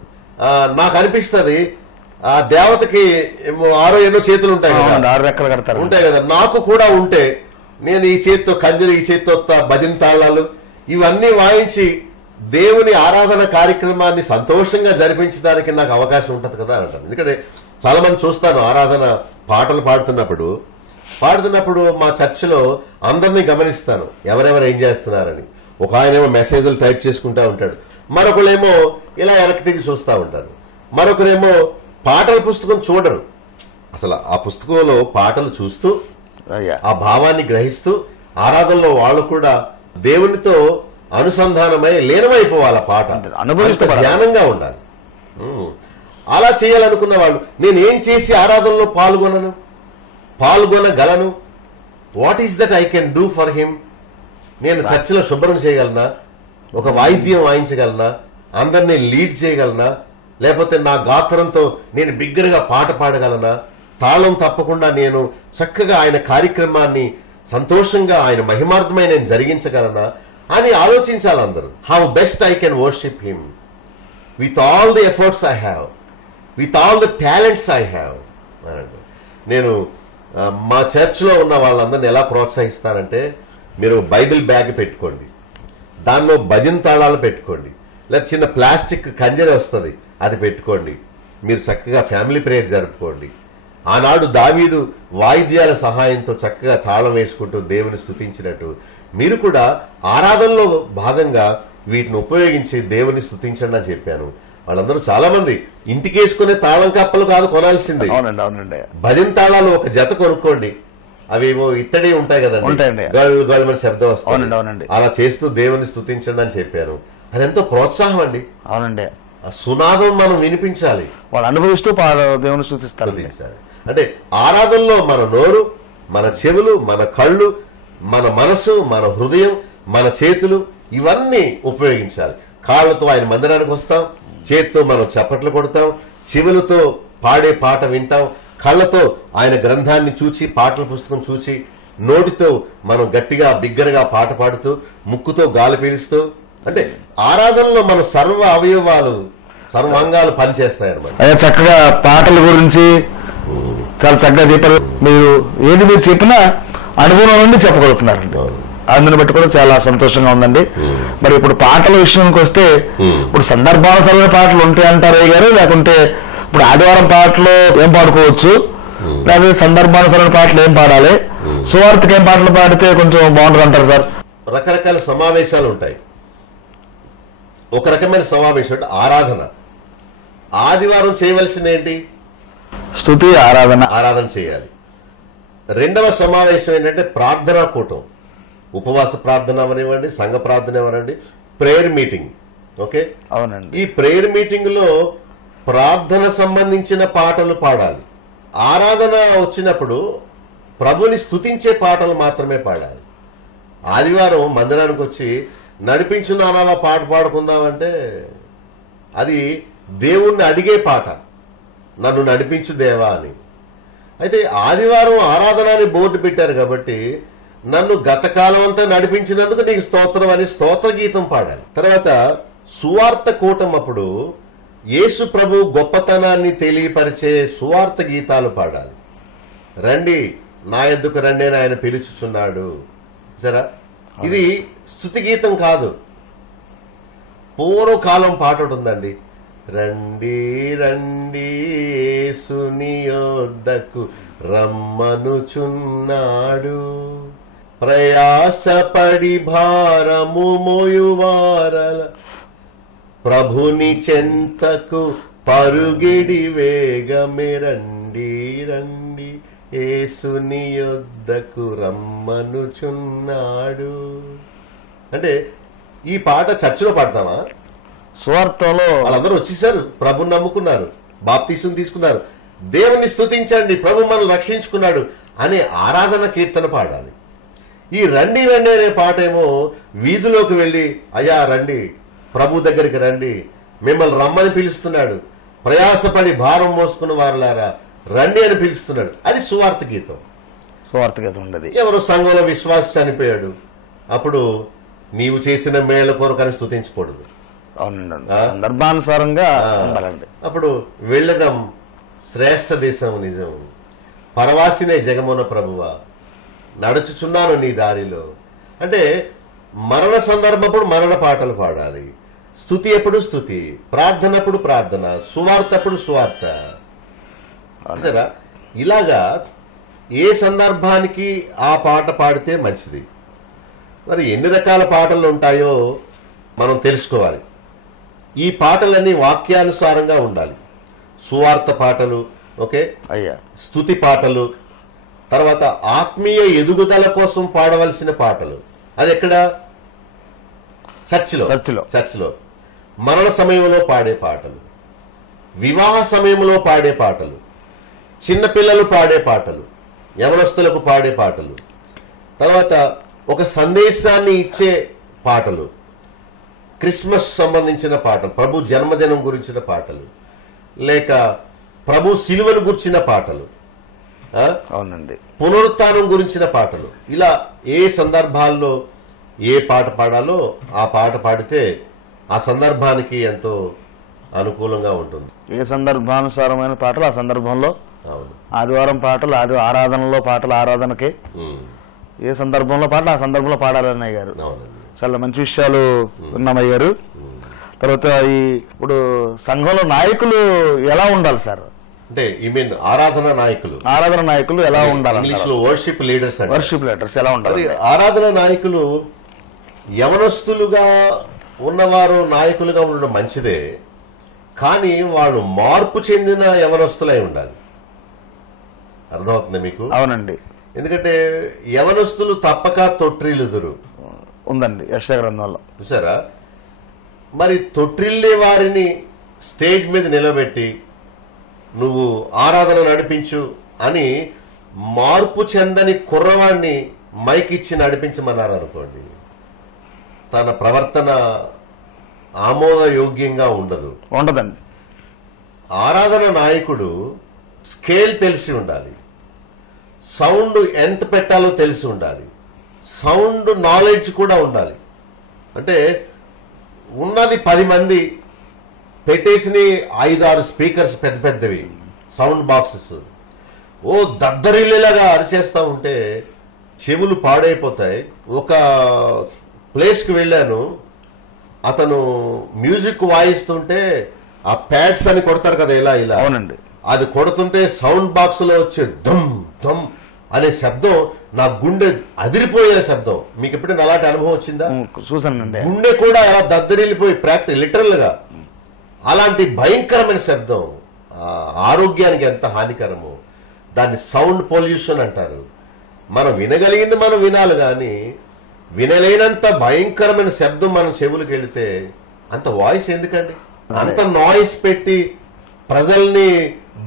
నాకు అనిపిస్తుంది ఆ దేవతకి 6 ఎన్నో చేతులు ఉంటాయి కదా, ఉంటాయి కదా, నాకు కూడా ఉంటే నేను ఈ చేతితో కంజరి, ఈ చేతితో భజన తాళాలు ఇవన్నీ వాయించి దేవుని ఆరాధన కార్యక్రమాన్ని సంతోషంగా జరిపించడానికి నాకు అవకాశం ఉంటుంది కదా అని అంటాను. ఎందుకంటే చాలా మంది చూస్తాను ఆరాధన పాటలు పాడుతున్నప్పుడు మా చర్చిలో అందరినీ గమనిస్తాను ఎవరెవరు ఏం చేస్తున్నారని. ఒక ఆయనేమో మెసేజ్లు టైప్ చేసుకుంటా ఉంటాడు, మరొకరేమో ఇలా వెనక్కి తిరిగి చూస్తూ ఉంటారు, మరొకరేమో పాటల పుస్తకం చూడరు, అసలు ఆ పుస్తకంలో పాటలు చూస్తూ ఆ భావాన్ని గ్రహిస్తూ ఆరాధనలో వాళ్ళు కూడా దేవునితో అనుసంధానమై లీనమైపోవాలి. ఆ పాట ధ్యానంగా ఉండాలి. అలా చేయాలనుకున్న వాళ్ళు నేనేం చేసి ఆరాధనలో పాల్గొనగలను? What is that I can do for him? నేను చర్చిలో శుభ్రం చేయగలనా, ఒక వాయిద్యం వాయించగలనా, అందరినీ లీడ్ చేయగలనా, లేకపోతే నా గాత్రంతో నేను బిగ్గరగా పాట పాడగలనా, తాళం తప్పకుండా నేను చక్కగా ఆయన కార్యక్రమాన్ని సంతోషంగా ఆయన మహిమార్థమై నేను జరిగించగలనా అని ఆలోచించాలి అందరూ. How best I can worship him with all the efforts I have, with all the talents I have. నేను మా చర్చ్లో ఉన్న వాళ్ళందరినీ ఎలా ప్రోత్సహిస్తానంటే, మీరు బైబిల్ బ్యాగ్ పెట్టుకోండి, దానిలో భజన తాళాలు పెట్టుకోండి, లేదా చిన్న ప్లాస్టిక్ కంజర వస్తుంది అది పెట్టుకోండి, మీరు చక్కగా ఫ్యామిలీ ప్రేయర్ జరుపుకోండి. ఆనాడు దావీదు వాయిద్యాల సహాయంతో చక్కగా తాళం వేసుకుంటూ దేవుని స్తుతించినట్టు మీరు కూడా ఆరాధనలో భాగంగా వీటిని ఉపయోగించి దేవుని స్తుతించండి అని చెప్పాను. వాళ్ళందరూ చాలా మంది ఇంటికి వేసుకునే తాళం కప్పలు కాదు కొనాల్సింది, భజన తాళాలు ఒక జత కొనుక్కోండి. అవేమో ఇత్తడి ఉంటాయి కదండి, గల్మని శబ్దం వస్తుంది, అలా చేస్తూ దేవుని స్తుతించండి అని చెప్పాను. అదెంతో ప్రోత్సాహం అండి. అవునండి, సునాదం మనం వినిపించాలి, వాళ్ళు అనుభవిస్తూ దేవుని స్తుతిస్తారు. అంటే ఆరాధనలో మన నోరు, మన చెవులు, మన కళ్ళు, మన మనసు, మన హృదయం, మన చేతులు ఇవన్నీ ఉపయోగించాలి. కాళ్ళతో ఆయన మందిరానికి వస్తాం, చేతితో మనం చప్పట్లు కొడతాం, చెవులతో పాడే పాట వింటాం, కళ్ళతో ఆయన గ్రంథాన్ని చూచి పాటల పుస్తకం చూచి, నోటితో మనం గట్టిగా బిగ్గరగా పాట పాడుతూ, ముక్కుతో గాలి పీలుస్తూ, అంటే ఆరాధనలో మన సర్వ అవయవాలు సర్వాంగాలు పనిచేస్తాయన్నమాట. అదే చక్కగా పాటల గురించి చాలా చక్కగా చెప్పారు. మీరు ఏది మీరు చెప్పినా అనుభవం నుండి చెప్పగలుగుతున్నారండి. అందుని బట్టి కూడా చాలా సంతోషంగా ఉందండి. మరి ఇప్పుడు పాటల విషయానికి వస్తే, ఇప్పుడు సందర్భానుసారమైన పాటలు ఉంటాయి అంటారు గారు, లేకుంటే ఇప్పుడు ఆదివారం పాటలు ఏం పాడుకోవచ్చు, లేకపోతే సందర్భానుసారమైన పాటలు ఏం పాడాలి, సువార్తకి ఏం పాటలు పాడితే కొంచెం బాగుంటుంది అంటారు సార్? రకరకాల సమావేశాలు ఉంటాయి. ఒక రకమైన సమావేశం అంటే ఆరాధన. ఆదివారం చేయవలసింది ఏంటి? స్తుతి, ఆరాధన చేయాలి. రెండవ సమావేశం ఏంటంటే ప్రార్థనా కూటం, ఉపవాస ప్రార్థన అవనివ్వండి, సంఘ ప్రార్థన అవనండి, ప్రేయర్ మీటింగ్. ఓకే, అవునండి. ఈ ప్రేయర్ మీటింగ్ లో ప్రార్థన సంబంధించిన పాటలు పాడాలి. ఆరాధన వచ్చినప్పుడు ప్రభుని స్తుతించే పాటలు మాత్రమే పాడాలి. ఆదివారం మందిరానికి వచ్చి నడిపించు నానావా పాట పాడుకుందామంటే అది దేవుణ్ణి అడిగే పాట, నన్ను నడిపించు దేవా అని. అయితే ఆదివారం ఆరాధన అని బోర్డు పెట్టారు కాబట్టి నన్ను గతకాలం అంతా నడిపించినందుకు నీకు స్తోత్రం అని స్తోత్ర గీతం పాడాలి. తర్వాత సువార్త కూటం అప్పుడు యేసు ప్రభు గొప్పతనాన్ని తెలియపరిచే సువార్త గీతాలు పాడాలి. రండి నా యొద్దకు రండి అని ఆయన పిలుచుచున్నాడు. సరే, ఇది స్తుతి గీతం కాదు. పూర్వకాలం పాట ఉందండి, రండి రండి యేసుని యొద్దకు రమ్మనుచున్నాడు, ప్రయాసపడి భారము మోయువారల ప్రభుని చెంతకు పరుగిడి వేగమే, రండి రండి యేసుని యొద్దకు రమ్మనుచున్నాడు. అంటే ఈ పాట చర్చిలో పాడతామా? సువార్తలో వాళ్ళందరూ వచ్చేసారు, ప్రభుని నమ్ముకున్నారు, బాప్తీసం తీసుకున్నారు, దేవుని స్తుతించండి, ప్రభు మనల్ని రక్షించుకున్నాడు అనే ఆరాధన కీర్తన పాడాలి. ఈ రండి రండి అనే పాట ఏమో వీధిలోకి వెళ్ళి, అయ్యా రండి, ప్రభు దగ్గరికి రండి, మిమ్మల్ని రమ్మని పిలుస్తున్నాడు, ప్రయాసపడి భారం మోసుకున్న వారులారా రండి అని పిలుస్తున్నాడు. అది సువార్త గీతం. సువార్త గీతం ఉండదు. ఎవరో సంఘంలో విశ్వాసి చనిపోయాడు, అప్పుడు నీవు చేసిన మేళ్ల కొరకని స్తుతించకూడదు, సందర్భానుసారంగా. అప్పుడు వెళ్ళదాం శ్రేష్ఠ దేశం నిజం, పరవాసినే జగమున ప్రభువా, నడుచుచున్నాను నీ దారిలో. అంటే మరణ సందర్భప్పుడు మరణ పాటలు పాడాలి, స్తుతి ఎప్పుడు స్తుతి, ప్రార్థన అప్పుడు ప్రార్థన, సువార్త అప్పుడు సువార్త. సరే, ఇలాగా ఏ సందర్భానికి ఆ పాట పాడితే మంచిది. మరి ఎన్ని రకాల పాటలు ఉంటాయో మనం తెలుసుకోవాలి. ఈ పాటలన్నీ వాక్యానుసారంగా ఉండాలి. సువార్త పాటలు, ఓకే, స్తుతి పాటలు, తర్వాత ఆత్మీయ ఎదుగుదల కోసం పాడవలసిన పాటలు. అది ఎక్కడ? చర్చిలో. మరణ సమయంలో పాడే పాటలు, వివాహ సమయంలో పాడే పాటలు, చిన్నపిల్లలు పాడే పాటలు, యవనస్తులకు పాడే పాటలు, తర్వాత ఒక సందేశాన్ని ఇచ్చే పాటలు, క్రిస్మస్ సంబంధించిన పాటలు, ప్రభు జన్మదినం గురించిన పాటలు, లేక ప్రభు శిలువను గుర్చిన పాటలు, అవునండి. పునరుత్థానం గురించిన పాటలు. ఇలా ఏ సందర్భాల్లో ఏ పాట పాడాలో ఆ పాట పాడితే ఆ సందర్భానికి ఎంతో అనుకూలంగా ఉంటుంది. ఏ సందర్భానుసారమైన పాటలు ఆ సందర్భంలో, అవును, ఆదివారం పాటలు ఆరాధనలో పాటలు ఆరాధనకే, ఏ సందర్భంలో పాటలు ఆ సందర్భంలో పాడాలన్నయ్య గారు. చాలా మంచి విషయాలు ఉన్నామయ్యారు. తర్వాత ఇప్పుడు సంఘంలో నాయకులు ఎలా ఉండాలి సార్? అంటే ఈ మీన్ ఆరాధన నాయకులు ఎలా ఉండాలి? ఇంగ్లీష్ లో వర్షిప్ లీడర్స్ ఎలా ఉండాలి? ఆరాధన నాయకులు యవనస్తులుగా ఉన్నవారు నాయకులుగా ఉండడం మంచిదే, కానీ వాళ్ళు మార్పు చెందిన యవనస్తులై ఉండాలి. అర్థమవుతుంది మీకు? అవునండి. ఎందుకంటే యవనస్తులు తప్పక తొట్టిల్లుదురు ఉందండి యెషయా గ్రంథంలో, చూసారా? మరి తొట్టిల్లే వారిని స్టేజ్ మీద నిలబెట్టి నువ్వు ఆరాధన నడిపించు అని మార్పు చెందని కుర్రవాడిని మైక్ ఇచ్చి నడిపించమన్నారు అనుకోండి, తన ప్రవర్తన ఆమోదయోగ్యంగా ఉండదండి. ఆరాధన నాయకుడు స్కేల్ తెలిసి ఉండాలి, సౌండ్ ఎంత పెట్టాలో తెలిసి ఉండాలి, సౌండ్ నాలెడ్జ్ కూడా ఉండాలి. అంటే ఉన్నది 10 మంది పెట్టేసిన 5-6 స్పీకర్స్ పెద్ద పెద్దవి సౌండ్ బాక్సెస్ దద్దరిల్లేలాగా అరిచేస్తూ ఉంటే చెవులు పాడైపోతాయి. ఒక ప్లేస్కి వెళ్ళాను, అతను మ్యూజిక్ వాయిస్తుంటే ఆ ప్యాడ్స్ అని కొడతారు కదా ఇలా ఇలా, అవునండి, అది కొడుతుంటే సౌండ్ బాక్స్ లో వచ్చే ధమ్ ధమ్ అనే శబ్దం నా గుండె అదిరిపోయే శబ్దం. మీకు ఎప్పుడైనా అలాంటి అనుభవం వచ్చిందా? చూసానండి. గుండె కూడా ఎలా దద్దరిల్లిపోయి లిటరల్ గా అలాంటి భయంకరమైన శబ్దం ఆరోగ్యానికి ఎంత హానికరమో దాన్ని సౌండ్ పొల్యూషన్ అంటారు. మనం వినగలిగింది మనం వినాలి, కానీ వినలేనంత భయంకరమైన శబ్దం మన చెవులకు వెళితే అంత వాయిస్ ఎందుకండి? అంత నాయిస్ పెట్టి ప్రజల్ని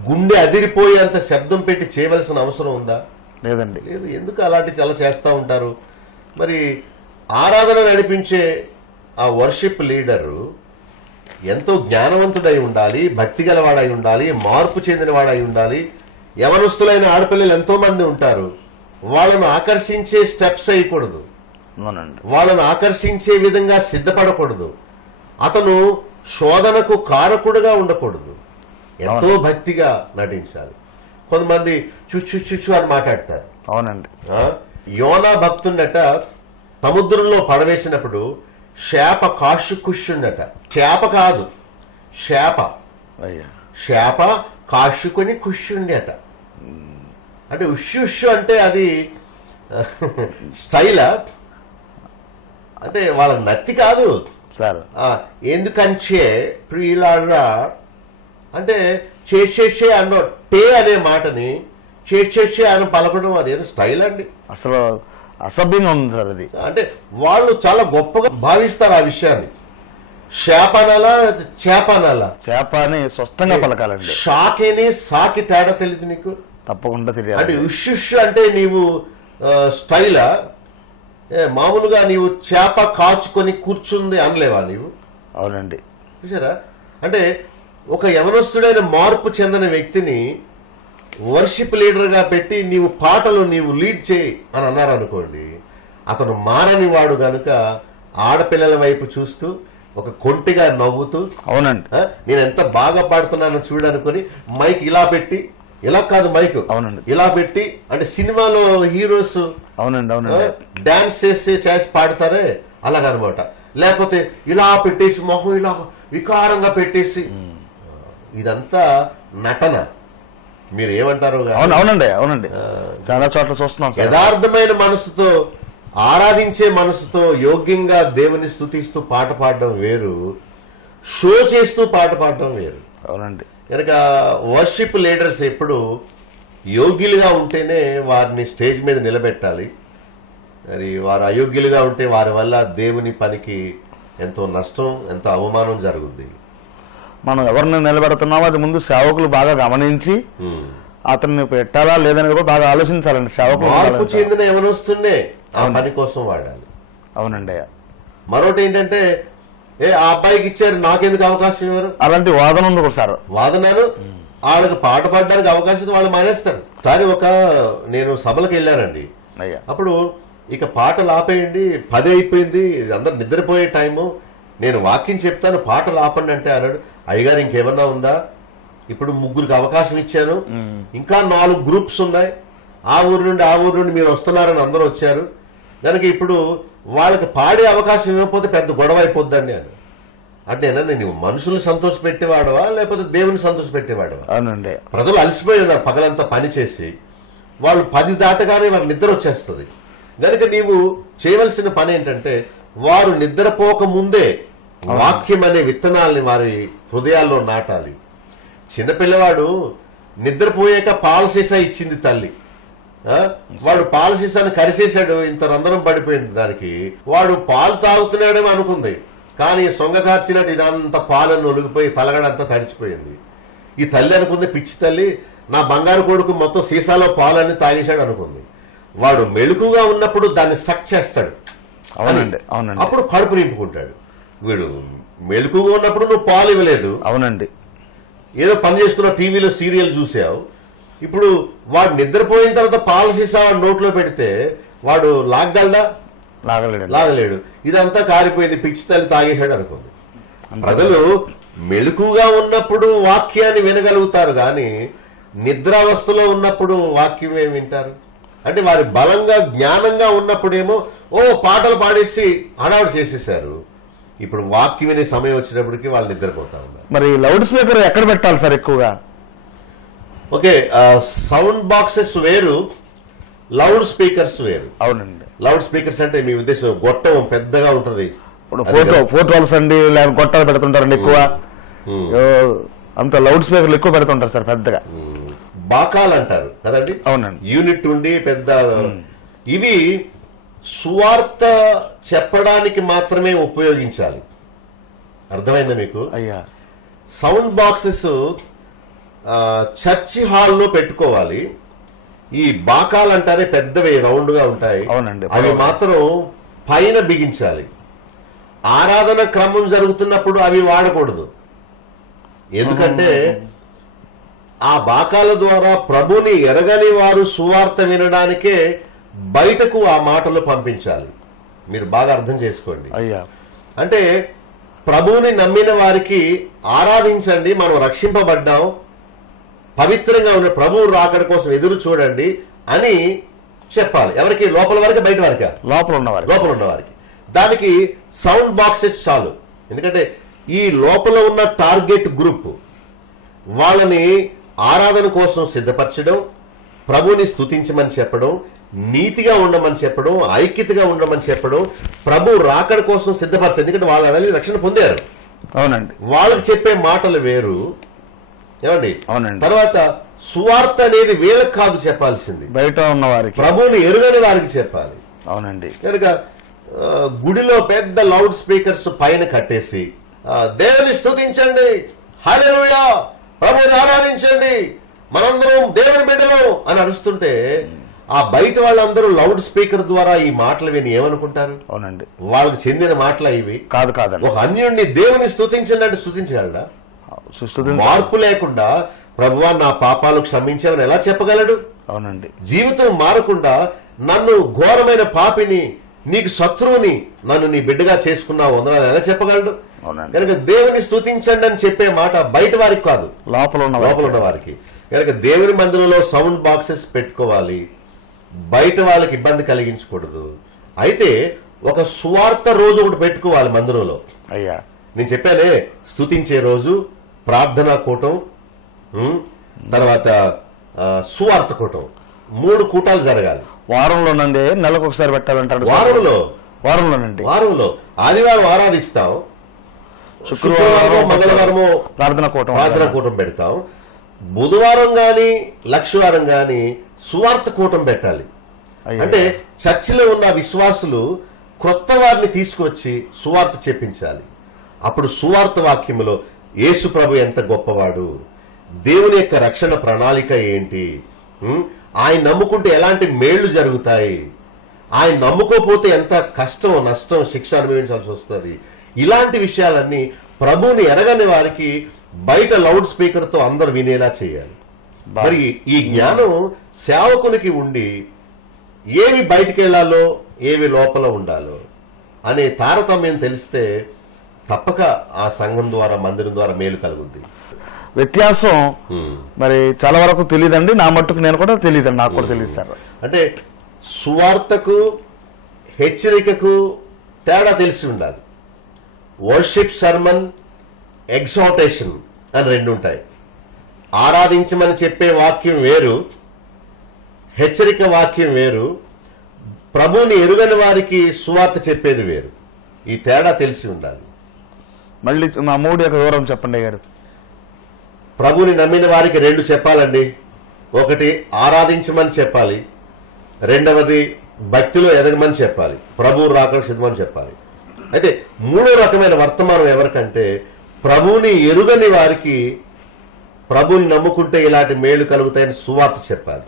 గుండె అదిరిపోయి అంత శబ్దం పెట్టి చేయవలసిన అవసరం ఉందా? లేదండి. లేదు. ఎందుకు అలాంటి చాలా చేస్తూ ఉంటారు? మరి ఆరాధన నడిపించే ఆ వర్షిప్ లీడరు ఎంతో జ్ఞానవంతుడై ఉండాలి, భక్తి గలవాడై ఉండాలి, మార్పు చెందినవాడై ఉండాలి. యవనస్తులైన ఆడపిల్లలు ఎంతో మంది ఉంటారు, వాళ్ళను ఆకర్షించే స్టెప్స్ వేయకూడదు, వాళ్ళను ఆకర్షించే విధంగా సిద్ధపడకూడదు, అతను శోధనకు కారకుడుగా ఉండకూడదు, ఎంతో భక్తిగా నటించాలి. కొంతమంది చుచ్చు అని మాట్లాడతారు. అవునండి. యోనా భక్తున్నట సముద్రంలో పడవేసినప్పుడు శాప కాశుకుష్యున్నట. చేప కాదు, శాప కాశుకొని కుష్యుండట. అంటే ఉష్యు అంటే అది స్టైలా? అంటే వాళ్ళ నత్తి కాదు సార్. ఎందుకంటే ప్రియులారా అంటే చేసే అన్న టే అనే మాటని చేసే అని పలకడం అదేదో స్టైల్ అండి. అసలు అసభ్యంగా ఉంది సార్ అది. అంటే వాళ్ళు చాలా గొప్పగా భావిస్తారు ఆ విషయాన్ని. శాపనాలా చేపనాలా? చేప అని స్పష్టంగా పలకాలండి. షాకేని సాకి తేడా తెలియదు నీకు? తప్పకుండా తెలియదు. అంటే ఉష్ అంటే నీవు స్టైలా? మామూలుగా నీవు చేప కాచుకొని కూర్చుంది అనలేవా నీవు? అవునండి. చూసారా? అంటే ఒక యవనస్తుడైన మార్పు చెందిన వ్యక్తిని వర్షిప్ లీడర్గా పెట్టి నీవు పాటలు నీవు లీడ్ చేయి అని అన్నారు అనుకోండి, అతను మారని వాడు గనుక ఆడపిల్లల వైపు చూస్తూ ఒక కొంటిగా నవ్వుతూ, అవునండి నేను ఎంత బాగా పాడుతున్నానో చూడనుకొని మైక్ ఇలా పెట్టి, ఇలా కాదు మైక్, అవునండి ఇలా పెట్టి, అంటే సినిమాలో హీరోస్ అవునండి అవునండి డాన్స్ చేసి పాడతారే అలాగనమాట. లేకపోతే ఇలా పెట్టేసి మొహం ఇలా వికారంగా పెట్టేసి, ఇదంతా నటన. మీరు ఏమంటారు? అవునండి అవునండి చాలా చోట్ల చూస్తున్నాం. యథార్థమైన మనసుతో ఆరాధించే మనసుతో యోగ్యంగా దేవుని స్తుతిస్తూ పాట పాడడం వేరు, షో చేస్తూ పాట పాడడం వేరు. అవునండి. కనుక వర్షిప్ లీడర్స్ ఎప్పుడు యోగ్యులుగా ఉంటేనే వారిని స్టేజ్ మీద నిలబెట్టాలి. మరి వారు అయోగ్యులుగా ఉంటే వారి వల్ల దేవుని పనికి ఎంతో నష్టం, ఎంతో అవమానం జరుగుద్ది. మనం ఎవరిని నిలబెడుతున్నామో అది ముందు సేవకులు బాగా గమనించి అతన్ని పెట్టాలా లేదని కూడా బాగా ఆలోచించాలండి. సేవకులు మార్పు చెందిన ఎవరొస్తుండే ఆ పని కోసం వాడాలి. అవునండి. మరొకటి ఏంటంటే, ఆ అబ్బాయికి ఇచ్చారు నాకెందుకు అవకాశం ఇవ్వరు? అలాంటి వాదన ఉంది కూడా సార్. వాదనను వాళ్ళకి పాట పాడడానికి అవకాశం వాళ్ళు మానేస్తారు. సారి నేను సభలకు వెళ్ళానండి, అప్పుడు ఇక పాటలు ఆపేయండి, 10 అయిపోయింది, అందరు నిద్రపోయే టైము, నేను వాక్యం చెప్తాను పాటలు ఆపండి అంటే అన్నాడు, అయ్యగారు ఇంకేమన్నా ఉందా, ఇప్పుడు 3కి అవకాశం ఇచ్చాను, ఇంకా 4 గ్రూప్స్ ఉన్నాయి, ఆ ఊరు నుండి మీరు వస్తున్నారని అందరూ వచ్చారు కనుక ఇప్పుడు వాళ్ళకి పాడే అవకాశం ఇవ్వకపోతే పెద్ద గొడవ అయిపోద్దండి అని. అంటే నేను మనుషుల్ని సంతోష పెట్టేవాడవా లేకపోతే దేవుని సంతోష పెట్టేవాడవా? అవునండి. ప్రజలు అలసిపోయి ఉన్నారు, పగలంతా పని చేసి వాళ్ళు 10 దాటగానే వారికి నిద్ర వచ్చేస్తుంది. కనుక నీవు చేయవలసిన పని ఏంటంటే వారు నిద్రపోక ముందే వాక్యం అనే విత్తనాల్ని వారి హృదయాల్లో నాటాలి. చిన్నపిల్లవాడు నిద్రపోయాక పాల సీసా ఇచ్చింది తల్లి, వాడు పాల సీసాను కరిసేశాడు, ఇంత రంధ్రం పడిపోయింది దానికి, వాడు పాలు తాగుతున్నాడేమో అనుకుంది, కానీ సొంగ కార్చినట్టు ఇదంతా పాలను ఒలిగిపోయి తలగడంతా తడిచిపోయింది. ఈ తల్లి అనుకుంది, పిచ్చి తల్లి, నా బంగారు కొడుకు మొత్తం సీసాలో పాలన్నీ తాగేశాడు అనుకుంది. వాడు మెళుకుగా ఉన్నప్పుడు దాన్ని సక్ చేస్తాడు, అప్పుడు కడుపు నింపుకుంటాడు. వీడు మెళుకుగా ఉన్నప్పుడు నువ్వు పాలు ఇవ్వలేదు, అవునండి, ఏదో పని చేసుకున్న టీవీలో సీరియల్ చూసావు, ఇప్పుడు వాడు నిద్రపోయిన తర్వాత పాల సీసా వాడు నోట్లో పెడితే వాడు లాగలడా? లాగలేడు. ఇదంతా కారిపోయింది, పిచ్చి తల్లి తాగేశాడు అనుకుంది. ప్రజలు మెళుకుగా ఉన్నప్పుడు వాక్యాన్ని వినగలుగుతారు, కానీ నిద్రావస్థలో ఉన్నప్పుడు వాక్యం ఏమి వింటారు? అంటే వారి బలంగా జ్ఞానంగా ఉన్నప్పుడేమో పాటలు పాడేసి హడావుడు చేసేసారు, ఇప్పుడు వాక్యం వినే సమయం వచ్చినప్పటికీ వాళ్ళు నిద్రపోతా ఉన్నారు. మరి లౌడ్ స్పీకర్ ఎక్కడ పెట్టాలి సార్ ఎక్కువగా? ఓకే, సౌండ్ బాక్సెస్ వేరు, లౌడ్ స్పీకర్స్ వేరు. అవునండి. లౌడ్ స్పీకర్స్ అంటే మీ ఉద్దేశం గొట్టం పెద్దగా ఉంటది, ఫోటోస్ అండి, లేకపోతే గొట్టాలు పెడుతుంటారండి ఎక్కువ, అంత లౌడ్ స్పీకర్లు ఎక్కువ పెడుతుంటారు సార్ పెద్దగా. బాకాలు అంటారు కదండి, అవునండి, యూనిట్ ఉండి పెద్ద. ఇవి సువార్త చెప్పడానికి మాత్రమే ఉపయోగించాలి, అర్థమైందా మీకు? అయ్యా. సౌండ్ బాక్సెస్ చర్చి హాల్లో పెట్టుకోవాలి. ఈ బాకాలు అంటారే పెద్దవి రౌండ్ గా ఉంటాయి, అవునండి, అవి మాత్రం పైన బిగించాలి. ఆరాధన క్రమం జరుగుతున్నప్పుడు అవి వాడకూడదు, ఎందుకంటే ఆ బాకాల ద్వారా ప్రభుని ఎరగని వారు సువార్త వినడానికే బయటకు ఆ మాటలు పంపించాలి. మీరు బాగా అర్థం చేసుకోండి. అయ్యా. అంటే ప్రభువుని నమ్మిన వారికి ఆరాధించండి, మనం రక్షింపబడ్డాం, పవిత్రంగా ఉన్న ప్రభువు రాకడ కోసం ఎదురు చూడండి అని చెప్పాలి. ఎవరికి? లోపల వారికి, బయట వారికి? లోపల ఉన్నవారికి. దానికి సౌండ్ బాక్సెస్ చాలు, ఎందుకంటే ఈ లోపల ఉన్న టార్గెట్ గ్రూప్ వాళ్ళని ఆరాధన కోసం సిద్ధపరచడం, ప్రభుని స్తుతించమని చెప్పడం, నీతిగా ఉండమని చెప్పడం, ఐక్యతగా ఉండమని చెప్పడం, ప్రభు రాకడ కోసం సిద్ధపరచడం. ఎందుకంటే వాళ్ళు అడలి రక్షణ పొందారు, అవునండి, వాళ్ళకి చెప్పే మాటలు వేరు, ఏమండి? అవునండి. తర్వాత సువార్త అనేది వీళ్ళకి కాదు చెప్పాల్సింది, బయట ఉన్న వారికి, ప్రభువుని ఎరుగని వారికి చెప్పాలి. అవునండి. కనుక గుడిలో పెద్ద లౌడ్ స్పీకర్స్ పైన కట్టేసి దేవుని స్తుతించండి, హల్లెలూయా, ప్రభువుని ఆరాధించండి, మనందరం దేవుని బిడ్డలు అని అరుస్తుంటే ఆ బయట వాళ్ళందరూ లౌడ్ స్పీకర్ ద్వారా ఈ మాటలు విని ఏమనుకుంటారు? అవునండి, వాళ్ళకి చెందిన మాటలు ఇవి కాదు. ఒక అన్యుణ్ణి దేవుని స్తుతించండి అంటే స్తుతించగలడా? మార్పు లేకుండా ప్రభువా నా పాపాలు క్షమించామని ఎలా చెప్పగలడు? అవునండి. జీవితం మారకుండా నన్ను ఘోరమైన పాపిని, నీకు శత్రువుని, నన్ను నీ బిడ్డగా చేసుకున్నావు వందనాలు ఎలా చెప్పగలడు? కనుక దేవుని స్తుతించండి అని చెప్పే మాట బయట వారికి కాదు, లోపల ఉన్న వారికి. కనుక దేవుని మందిరంలో సౌండ్ బాక్సెస్ పెట్టుకోవాలి, బయట వాళ్ళకి ఇబ్బంది కలిగించకూడదు. అయితే ఒక సువార్త రోజు ఒకటి పెట్టుకోవాలి మందిరంలో. అయ్యా, నేను చెప్పానే, స్తుతించే రోజు, ప్రార్థనా కూటం, తర్వాత సువార్త కూటం, 3 కూటాలు జరగాలి వారంలోనండి. నెలకు ఒకసారి పెట్టాలంటారు. వారంలో ఆదివారం ఆరాధిస్తాం, శుక్రవారం మంగళవారము ప్రార్థనా కూటం పెడతాం, బుధవారం గాని లక్షవారం గాని సువార్త కూటం పెట్టాలి. అంటే చర్చిలో ఉన్న విశ్వాసులు క్రొత్త వారిని తీసుకొచ్చి సువార్త చెప్పించాలి. అప్పుడు సువార్త వాక్యములో యేసు ప్రభు ఎంత గొప్పవాడు, దేవుని యొక్క రక్షణ ప్రణాళిక ఏంటి, ఆయన నమ్ముకుంటే ఎలాంటి మేళ్లు జరుగుతాయి, ఆయన నమ్ముకోపోతే ఎంత కష్టం, నష్టం, శిక్ష అనుభవించాల్సి వస్తుంది, ఇలాంటి విషయాలన్నీ ప్రభువుని ఎరగని వారికి బయట లౌడ్ స్పీకర్ తో అందరు వినేలా చేయాలి. మరి ఈ జ్ఞానం సేవకునికి ఉండి ఏవి బయటికి వెళ్లాలో ఏవి లోపల ఉండాలో అనే తారతమ్యం తెలిస్తే తప్పక ఆ సంఘం ద్వారా మందిరం ద్వారా మేలు కలుగుద్ది. వ్యత్యాసం మరి చాలా వరకు తెలియదండి. నా మట్టుకు నేను కూడా తెలియదండి, నాకు కూడా తెలియదు సార్. అంటే సువార్తకు హెచ్చరికకు తేడా తెలిసి ఉండాలి. వర్షిప్ సర్మన్, ఎగ్జార్టేషన్ అని రెండు ఉంటాయి. ఆరాధించమని చెప్పే వాక్యం వేరు, హెచ్చరిక వాక్యం వేరు, ప్రభువుని ఎరుగని వారికి సువార్త చెప్పేది వేరు. ఈ తేడా తెలిసి ఉండాలి. మళ్ళీ మా మూడు యొక్క వివరం చెప్పండి గారు. ప్రభుని నమ్మిన వారికి రెండు చెప్పాలండి. ఒకటి ఆరాధించమని చెప్పాలి, రెండవది భక్తిలో ఎదగమని చెప్పాలి, ప్రభువు రాకడానికి సిద్ధమని చెప్పాలి. అయితే మూడో రకమైన వర్తమానం ఎవరికంటే ప్రభువుని ఎరుగని వారికి ప్రభుని నమ్ముకుంటే ఇలాంటి మేలు కలుగుతాయని సువార్త చెప్పాలి.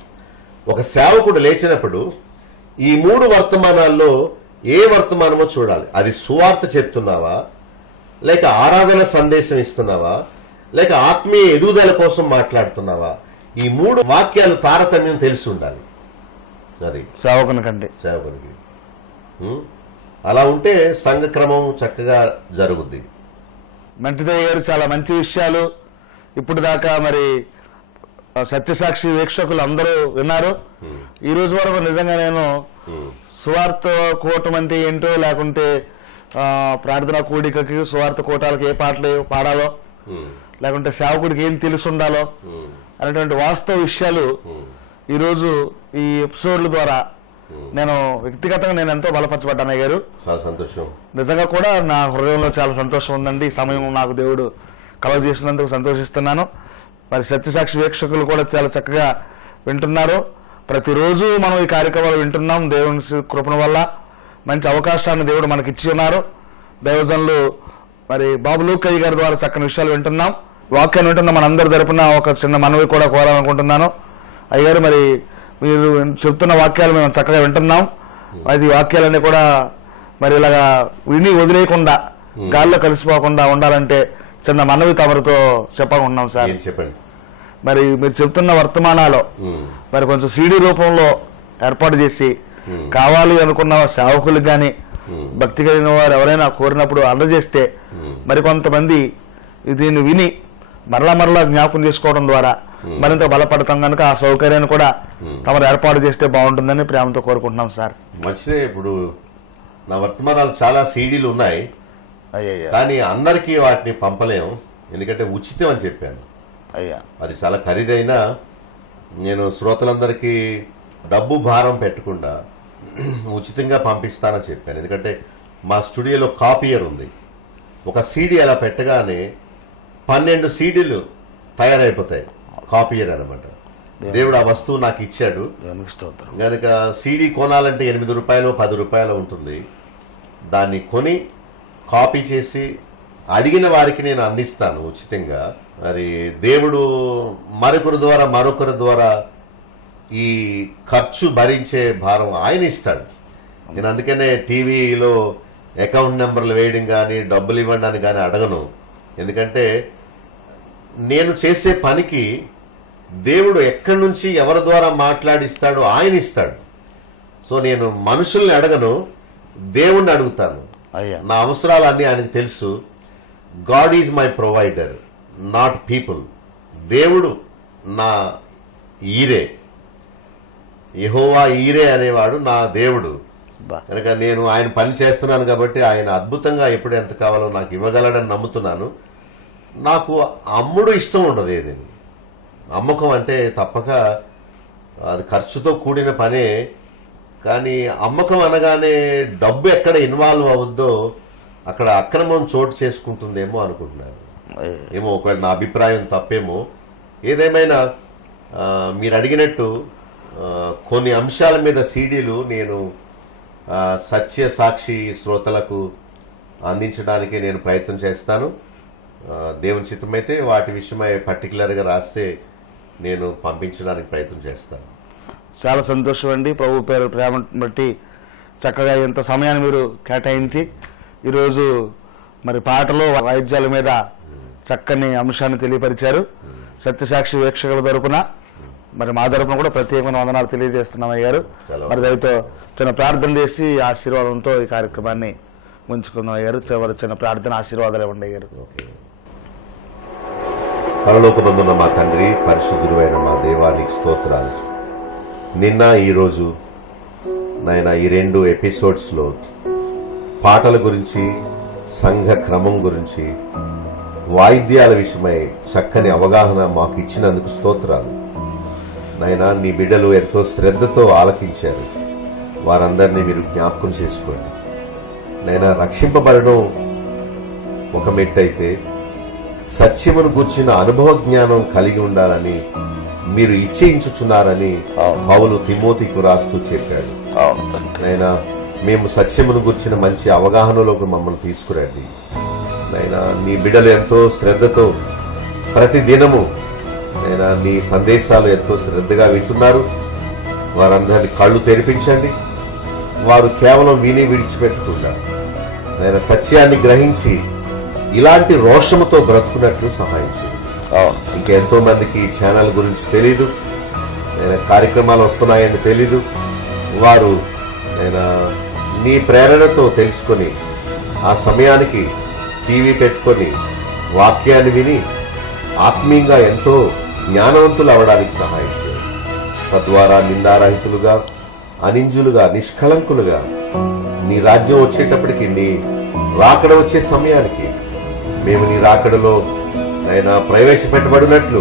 ఒక సేవకుడు లేచినప్పుడు ఈ మూడు వర్తమానాల్లో ఏ వర్తమానమో చూడాలి. అది సువార్త చెప్తున్నావా, లేక ఆరాధన సందేశం ఇస్తున్నావా, లేక ఆత్మీయ ఎదుగుదల కోసం మాట్లాడుతున్నావా? ఈ మూడు వాక్యాలు తారతమ్యం తెలిసి ఉండాలి. అది సేవకునికి అలా ఉంటే సంఘ క్రమం చక్కగా జరుగుద్ది. మంచిదయ్య గారు, చాలా మంచి విషయాలు ఇప్పుడు దాకా మరి సత్యసాక్షి వీక్షకులు అందరూ విన్నారు. ఈ రోజు వరకు నిజంగా నేను సువార్త కూటం అంటే ఏంటో, లేకుంటే ప్రార్థనా కూడికకి సువార్త కూటాలకు ఏ పాటలు పాడాలో, లేకుంటే సేవకుడికి ఏం తెలిసి ఉండాలో అనేటువంటి వాస్తవ విషయాలు ఈరోజు ఈ ఎపిసోడ్ల ద్వారా నేను వ్యక్తిగతంగా నేను ఎంతో బలపరచబడ్డాను గారు. చాలా సంతోషం. నిజంగా కూడా నా హృదయంలో చాలా సంతోషం ఉందండి. ఈ సమయం నాకు దేవుడు కలవ చేసినందుకు సంతోషిస్తున్నాను. మరి సత్యసాక్షి వీక్షకులు కూడా చాలా చక్కగా వింటున్నారు. ప్రతిరోజు మనం ఈ కార్యక్రమాలు వింటున్నాం. దేవుని కృపణ వల్ల మంచి అవకాశాన్ని దేవుడు మనకి ఇచ్చి ఉన్నారు. దైవజనులు మరి బాబు లూకయ్య గారి ద్వారా చక్కని విషయాలు వింటున్నాం. వాక్యాన్ని వింటున్నాం. మనందరి తరపున ఒక చిన్న మనవి కూడా కోరాలనుకుంటున్నాను. అయ్యారు, మరి మీరు చెప్తున్న వాక్యాలు మేము చక్కగా వింటున్నాం. అది వాక్యాలన్నీ కూడా మరి ఇలాగా విని వదిలేయకుండా గాల్లో కలిసిపోకుండా ఉండాలంటే చిన్న మనవి తమరితో చెప్పాలనుకున్నాం సార్. చెప్పండి. మరి మీరు చెప్తున్న వర్తమానాలు మరి కొంచెం సీడీ రూపంలో ఏర్పాటు చేసి కావాలి అనుకున్న సేవకులకు కానీ భక్తి కలిగిన వారు ఎవరైనా కోరినప్పుడు అందజేస్తే మరి కొంతమంది దీన్ని విని మరలా జ్ఞాపకం చేసుకోవడం ద్వారా మరింత బలపడతాం కనుక ఆ సౌకర్యాన్ని కూడా తమరు ఏర్పాటు చేస్తే బాగుంటుందని ప్రేమతో కోరుకుంటున్నాం సార్. మంచిదే. ఇప్పుడు నా వర్తమానాలు చాలా సీడీలు ఉన్నాయి, కానీ అందరికీ వాటిని పంపలేము, ఎందుకంటే ఉచితం అని చెప్పాను. అది చాలా ఖరీదైన, నేను శ్రోతలందరికీ డబ్బు భారం పెట్టకుండా ఉచితంగా పంపిస్తానని చెప్పాను. ఎందుకంటే మా స్టూడియోలో కాపీయర్ ఉంది. ఒక సీడీ అలా పెట్టగానే 12 సీడీలు తయారైపోతాయి. కాపీయర్ అనమాట. దేవుడు ఆ వస్తువు నాకు ఇచ్చాడు కనుక సీడీ కొనాలంటే 8 రూపాయలు 10 రూపాయలు ఉంటుంది. దాన్ని కొని కాపీ చేసి అడిగిన వారికి నేను అందిస్తాను ఉచితంగా. మరి దేవుడు మరొకరి ద్వారా ఈ ఖర్చు భరించే భారం ఆయన ఇస్తాడు. నేను అందుకనే టీవీలో అకౌంట్ నెంబర్లు వేయడం కానీ డబ్బులు ఇవ్వండి అని కానీ అడగను. ఎందుకంటే నేను చేసే పనికి దేవుడు ఎక్కడి నుంచి ఎవరి ద్వారా మాట్లాడిస్తాడో ఆయన ఇస్తాడు. సో నేను మనుషుల్ని అడగను, దేవుణ్ణి అడుగుతాను. నా అవసరాలు అన్నీ ఆయనకు తెలుసు. God is my provider, not people. దేవుడు నా ఈరే, యెహోవా ఈరే అనేవాడు నా దేవుడు. కనుక నేను ఆయన పని చేస్తున్నాను కాబట్టి ఆయన అద్భుతంగా ఎప్పుడు ఎంత కావాలో నాకు ఇవ్వగలడని నమ్ముతున్నాను. నాకు అమ్ముడు ఇష్టం ఉండదు. ఏదని అమ్మకం అంటే తప్పక అది ఖర్చుతో కూడిన పనే. కానీ అమ్మకం అనగానే డబ్బు ఎక్కడ ఇన్వాల్వ్ అవుద్దో అక్కడ అక్రమం చోటు చేసుకుంటుందేమో అనుకుంటున్నాను. ఏమో, ఒకవేళ నా అభిప్రాయం తప్పేమో. ఏదేమైనా మీరు అడిగినట్టు కొన్ని అంశాల మీద సీడీలు నేను సత్య సాక్షి శ్రోతలకు అందించడానికి నేను ప్రయత్నం చేస్తాను. దేవుని చిత్తమైతే వాటి విషయమై పర్టికులర్గా రాస్తే నేను పంపించడానికి ప్రయత్నం చేస్తాను. చాలా సంతోషం అండి. ప్రభు పేరు ప్రేమ బట్టి చక్కగా ఇంత సమయాన్ని మీరు కేటాయించి ఈరోజు మరి పాటలు వాయిద్యాల మీద చక్కని అంశాన్ని తెలియపరిచారు. సత్యసాక్షి వీక్షకుల తరపున మరి మా తరపున కూడా ప్రత్యేకమైన వందనాలు తెలియజేస్తున్నాం అయ్యారు. మరి దయతో చిన్న ప్రార్థన చేసి ఆశీర్వాదంతో ఈ కార్యక్రమాన్ని ఉంచుకుందాం అయ్యారు. చిన్న ప్రార్థన ఆశీర్వాదాలు ఇవ్వండి అయ్యారు. పరలోకమందున్న మా తండ్రి, పరిశుద్ధుడు అయిన మా దేవానికి స్తోత్రాలు. నిన్న ఈరోజు నాయన ఈ 2 ఎపిసోడ్స్లో పాటల గురించి, సంఘ క్రమం గురించి, వాయిద్యాల విషయమై చక్కని అవగాహన మాకు ఇచ్చినందుకు స్తోత్రాలు. నాయన నీ బిడ్డలు ఎంతో శ్రద్ధతో ఆలకించారు. వారందరినీ మీరు జ్ఞాపకం చేసుకోండి. నాయన రక్షింపబడడం ఒక మెట్టయితే సత్యమును గూర్చిన అనుభవ జ్ఞానం కలిగి ఉండాలని మీరు ఇచ్చేయించుచున్నారని పౌలు తిమోతికు రాస్తూ చెప్పాడు. నాయనా మేము సత్యమును గూర్చిన మంచి అవగాహనలోకి మమ్మల్ని తీసుకురండి. నాయనా నీ బిడ్డలు ఎంతో శ్రద్ధతో ప్రతి దినము నాయనా నీ సందేశాలు ఎంతో శ్రద్ధగా వింటున్నారు. వారందరినీ కళ్ళు తెరిపించండి. వారు కేవలం విని విడిచిపెట్టకుండా నాయనా సత్యాన్ని గ్రహించి ఇలాంటి రోషముతో బ్రతుకున్నట్లు సహాయం చేయండి. ఇంకెంతో మందికి ఈ ఛానల్ గురించి తెలీదు, నేను కార్యక్రమాలు వస్తున్నాయని తెలీదు. వారు నేను నీ ప్రేరణతో తెలుసుకొని ఆ సమయానికి టీవీ పెట్టుకొని వాక్యాన్ని విని ఆత్మీయంగా ఎంతో జ్ఞానవంతులు అవడానికి సహాయం చేయండి. తద్వారా నిందారహితులుగా, అనింజులుగా, నిష్కళంకులుగా నీ రాజ్యం వచ్చేటప్పటికి, నీ రాకడ వచ్చే సమయానికి మేము నీ రాకడలో ఆయన ప్రవేశపెట్టబడినట్లు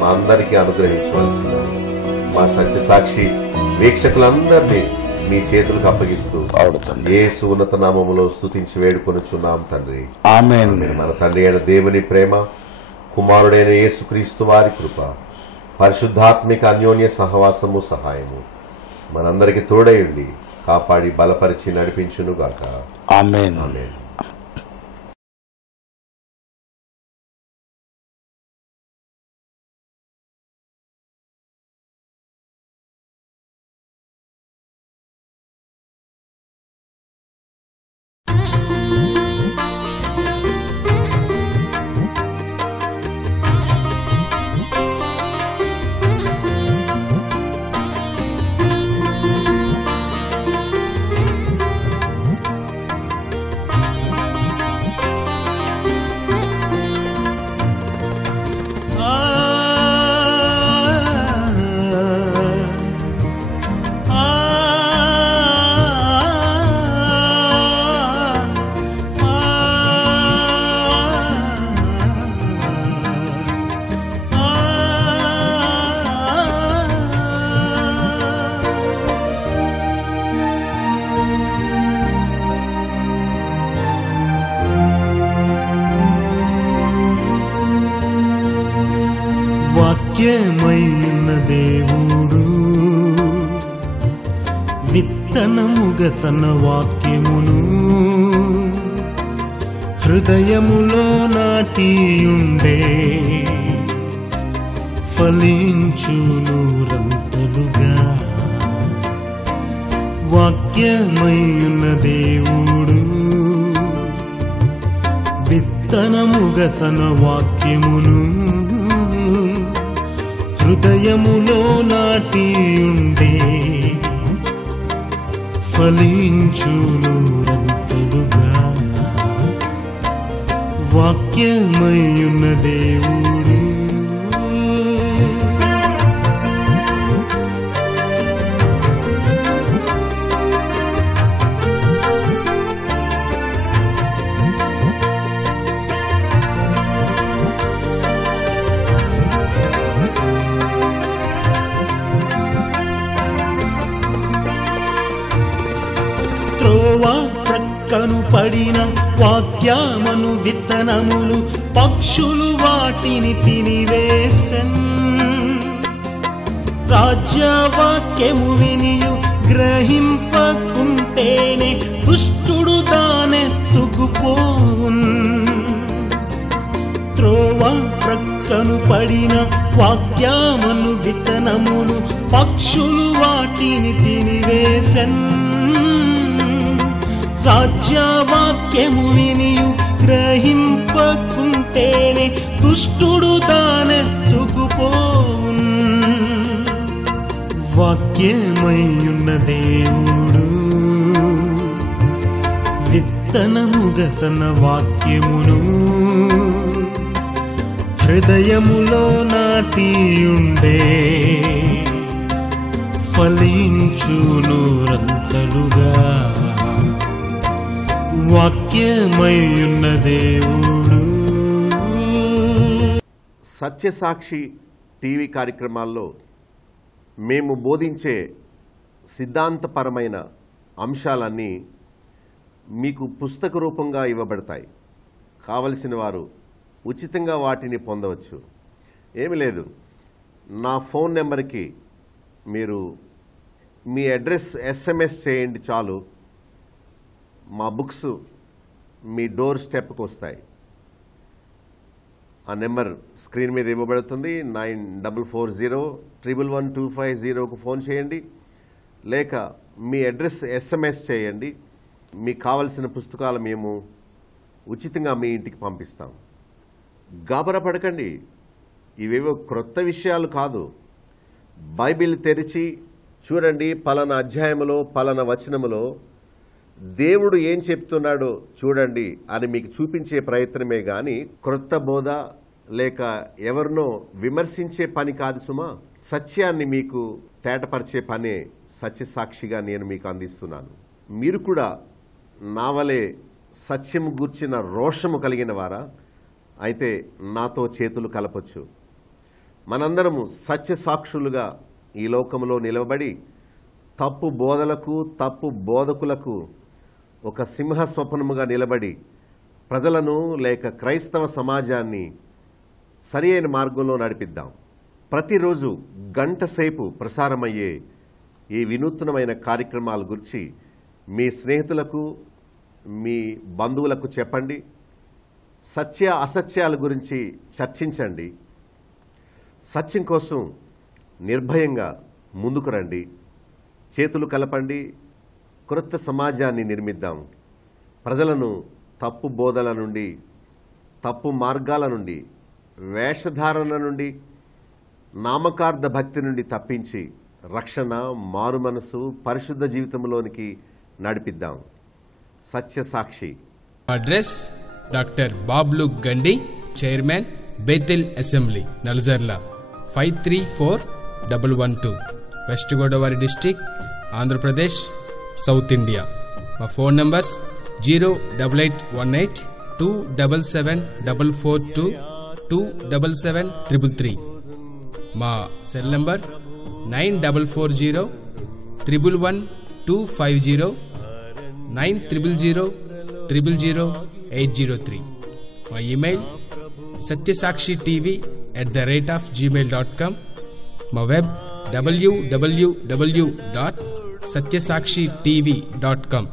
మా అందరికీ అనుగ్రహించవలసింది. మా సత్యసాక్షి వీక్షకులందరినీ మీ చేతులకు అప్పగిస్తూ యేసు ఉన్నత నామములో స్తుతించి వేడుకొనుచున్నాం తండ్రి. ఆమేన్. మన తండ్రి అయిన దేవుని ప్రేమ, కుమారుడైన యేసుక్రీస్తు వారి కృప, పరిశుద్ధాత్మిక అన్యోన్య సహవాసము, సహాయము మనందరికి తోడయుండి కాపాడి బలపరిచి నడిపించునుగాక. ఆమేన్. ఆమేన్. వాక్యమైన దేవుడు విత్తనముగ తన వాక్యమును హృదయములో నాటియుండే ఫలించును రంతలుగా. వాక్యమైన దేవుడు విత్తనముగ తన వాక్యమును హృదయములో నాటియుండే ఫలించును రంతలుగా. వాక్యమయున్న దేవుడు త్రోవా ప్రక్కను పడిన వాక్యమను విత్తనములు పక్షులు వాటిని తినివేసెన్. రాజ్యవాక్యము వినియు గ్రహింపకుంటేనే దుష్టుడు దానెత్తుకుపోవున్. త్రోవా ప్రక్కను పడిన వాక్యమను విత్తనములు పక్షులు వాటిని తినివేసెన్. రాజ్యవాక్యము వినియు గ్రహింపకుంటేనే దుష్టుడు దానెత్తుకుపోవున్ వాక్యమయ్యున్న దేవుడు విత్తనముగా తన వాక్యమును హృదయములో నాటియుండే ఫలించును రంతలుగా వాక్యమయ్యున్న దేవుడు. సత్యసాక్షి టీవీ కార్యక్రమాల్లో మేము బోధించే సిద్ధాంతపరమైన అంశాలన్నీ మీకు పుస్తక రూపంగా ఇవ్వబడతాయి. కావలసిన వారు ఉచితంగా వాటిని పొందవచ్చు. ఏమి లేదు, నా ఫోన్ నెంబర్కి మీరు మీ అడ్రస్ SMS చేయండి చాలు, మా బుక్స్ మీ డోర్ స్టెప్కి వస్తాయి. ఆ నెంబర్ స్క్రీన్ మీద ఇవ్వబడుతుంది. 9440111250కు ఫోన్ చేయండి, లేక మీ అడ్రస్ SMS చేయండి. మీకు కావలసిన పుస్తకాలు మేము ఉచితంగా మీ ఇంటికి పంపిస్తాం. గాబరా పడకండి, ఇవేవో క్రొత్త విషయాలు కాదు. బైబిల్ తెరిచి చూడండి, పలానా అధ్యాయములో పలానా వచనములో దేవుడు ఏం చెప్తున్నాడో చూడండి అని మీకు చూపించే ప్రయత్నమే గాని క్రొత్త బోధ లేక ఎవరినో విమర్శించే పని కాదు సుమా. సత్యాన్ని మీకు తేటపరిచే పనే సత్యసాక్షిగా నేను మీకు అందిస్తున్నాను. మీరు కూడా నా వలె సత్యము గూర్చిన రోషము కలిగిన వారా అయితే నాతో చేతులు కలపొచ్చు. మనందరము సత్యసాక్షులుగా ఈ లోకంలో నిలవబడి తప్పు బోధలకు తప్పు బోధకులకు ఒక సింహ స్వప్నముగా నిలబడి ప్రజలను లేక క్రైస్తవ సమాజాన్ని సరి అయిన మార్గంలో నడిపిద్దాం. ప్రతిరోజు గంట సేపు ప్రసారమయ్యే ఈ వినూత్నమైన కార్యక్రమాల గురించి మీ స్నేహితులకు మీ బంధువులకు చెప్పండి. సత్య అసత్యాల గురించి చర్చించండి. సత్యం కోసం నిర్భయంగా ముందుకు రండి. చేతులు కలపండి. క్రొత్త సమాజాన్ని నిర్మిద్దాం. ప్రజలను తప్పు బోధల నుండి, తప్పు మార్గాల నుండి, వేషధారణ నుండి, నామకార్థ భక్తి నుండి తప్పించి రక్షణ, మారు మనసు, పరిశుద్ధ జీవితంలోనికి నడిపిద్దాం. సత్యసాక్షి. Address doctor Bablu Gandi, chairman, Bethel assembly, Nallajerla 534112, west Godavari district, Andhra Pradesh, south India. మా ఫోన్ నంబర్స్ 08818 2774442 27733. మా సెల్ నంబర్ 9440 111 250 9000 803. మా ఈమెయిల్ satyasakshitv@gmail.com. మా వెబ్ www.satyasakshitv.com.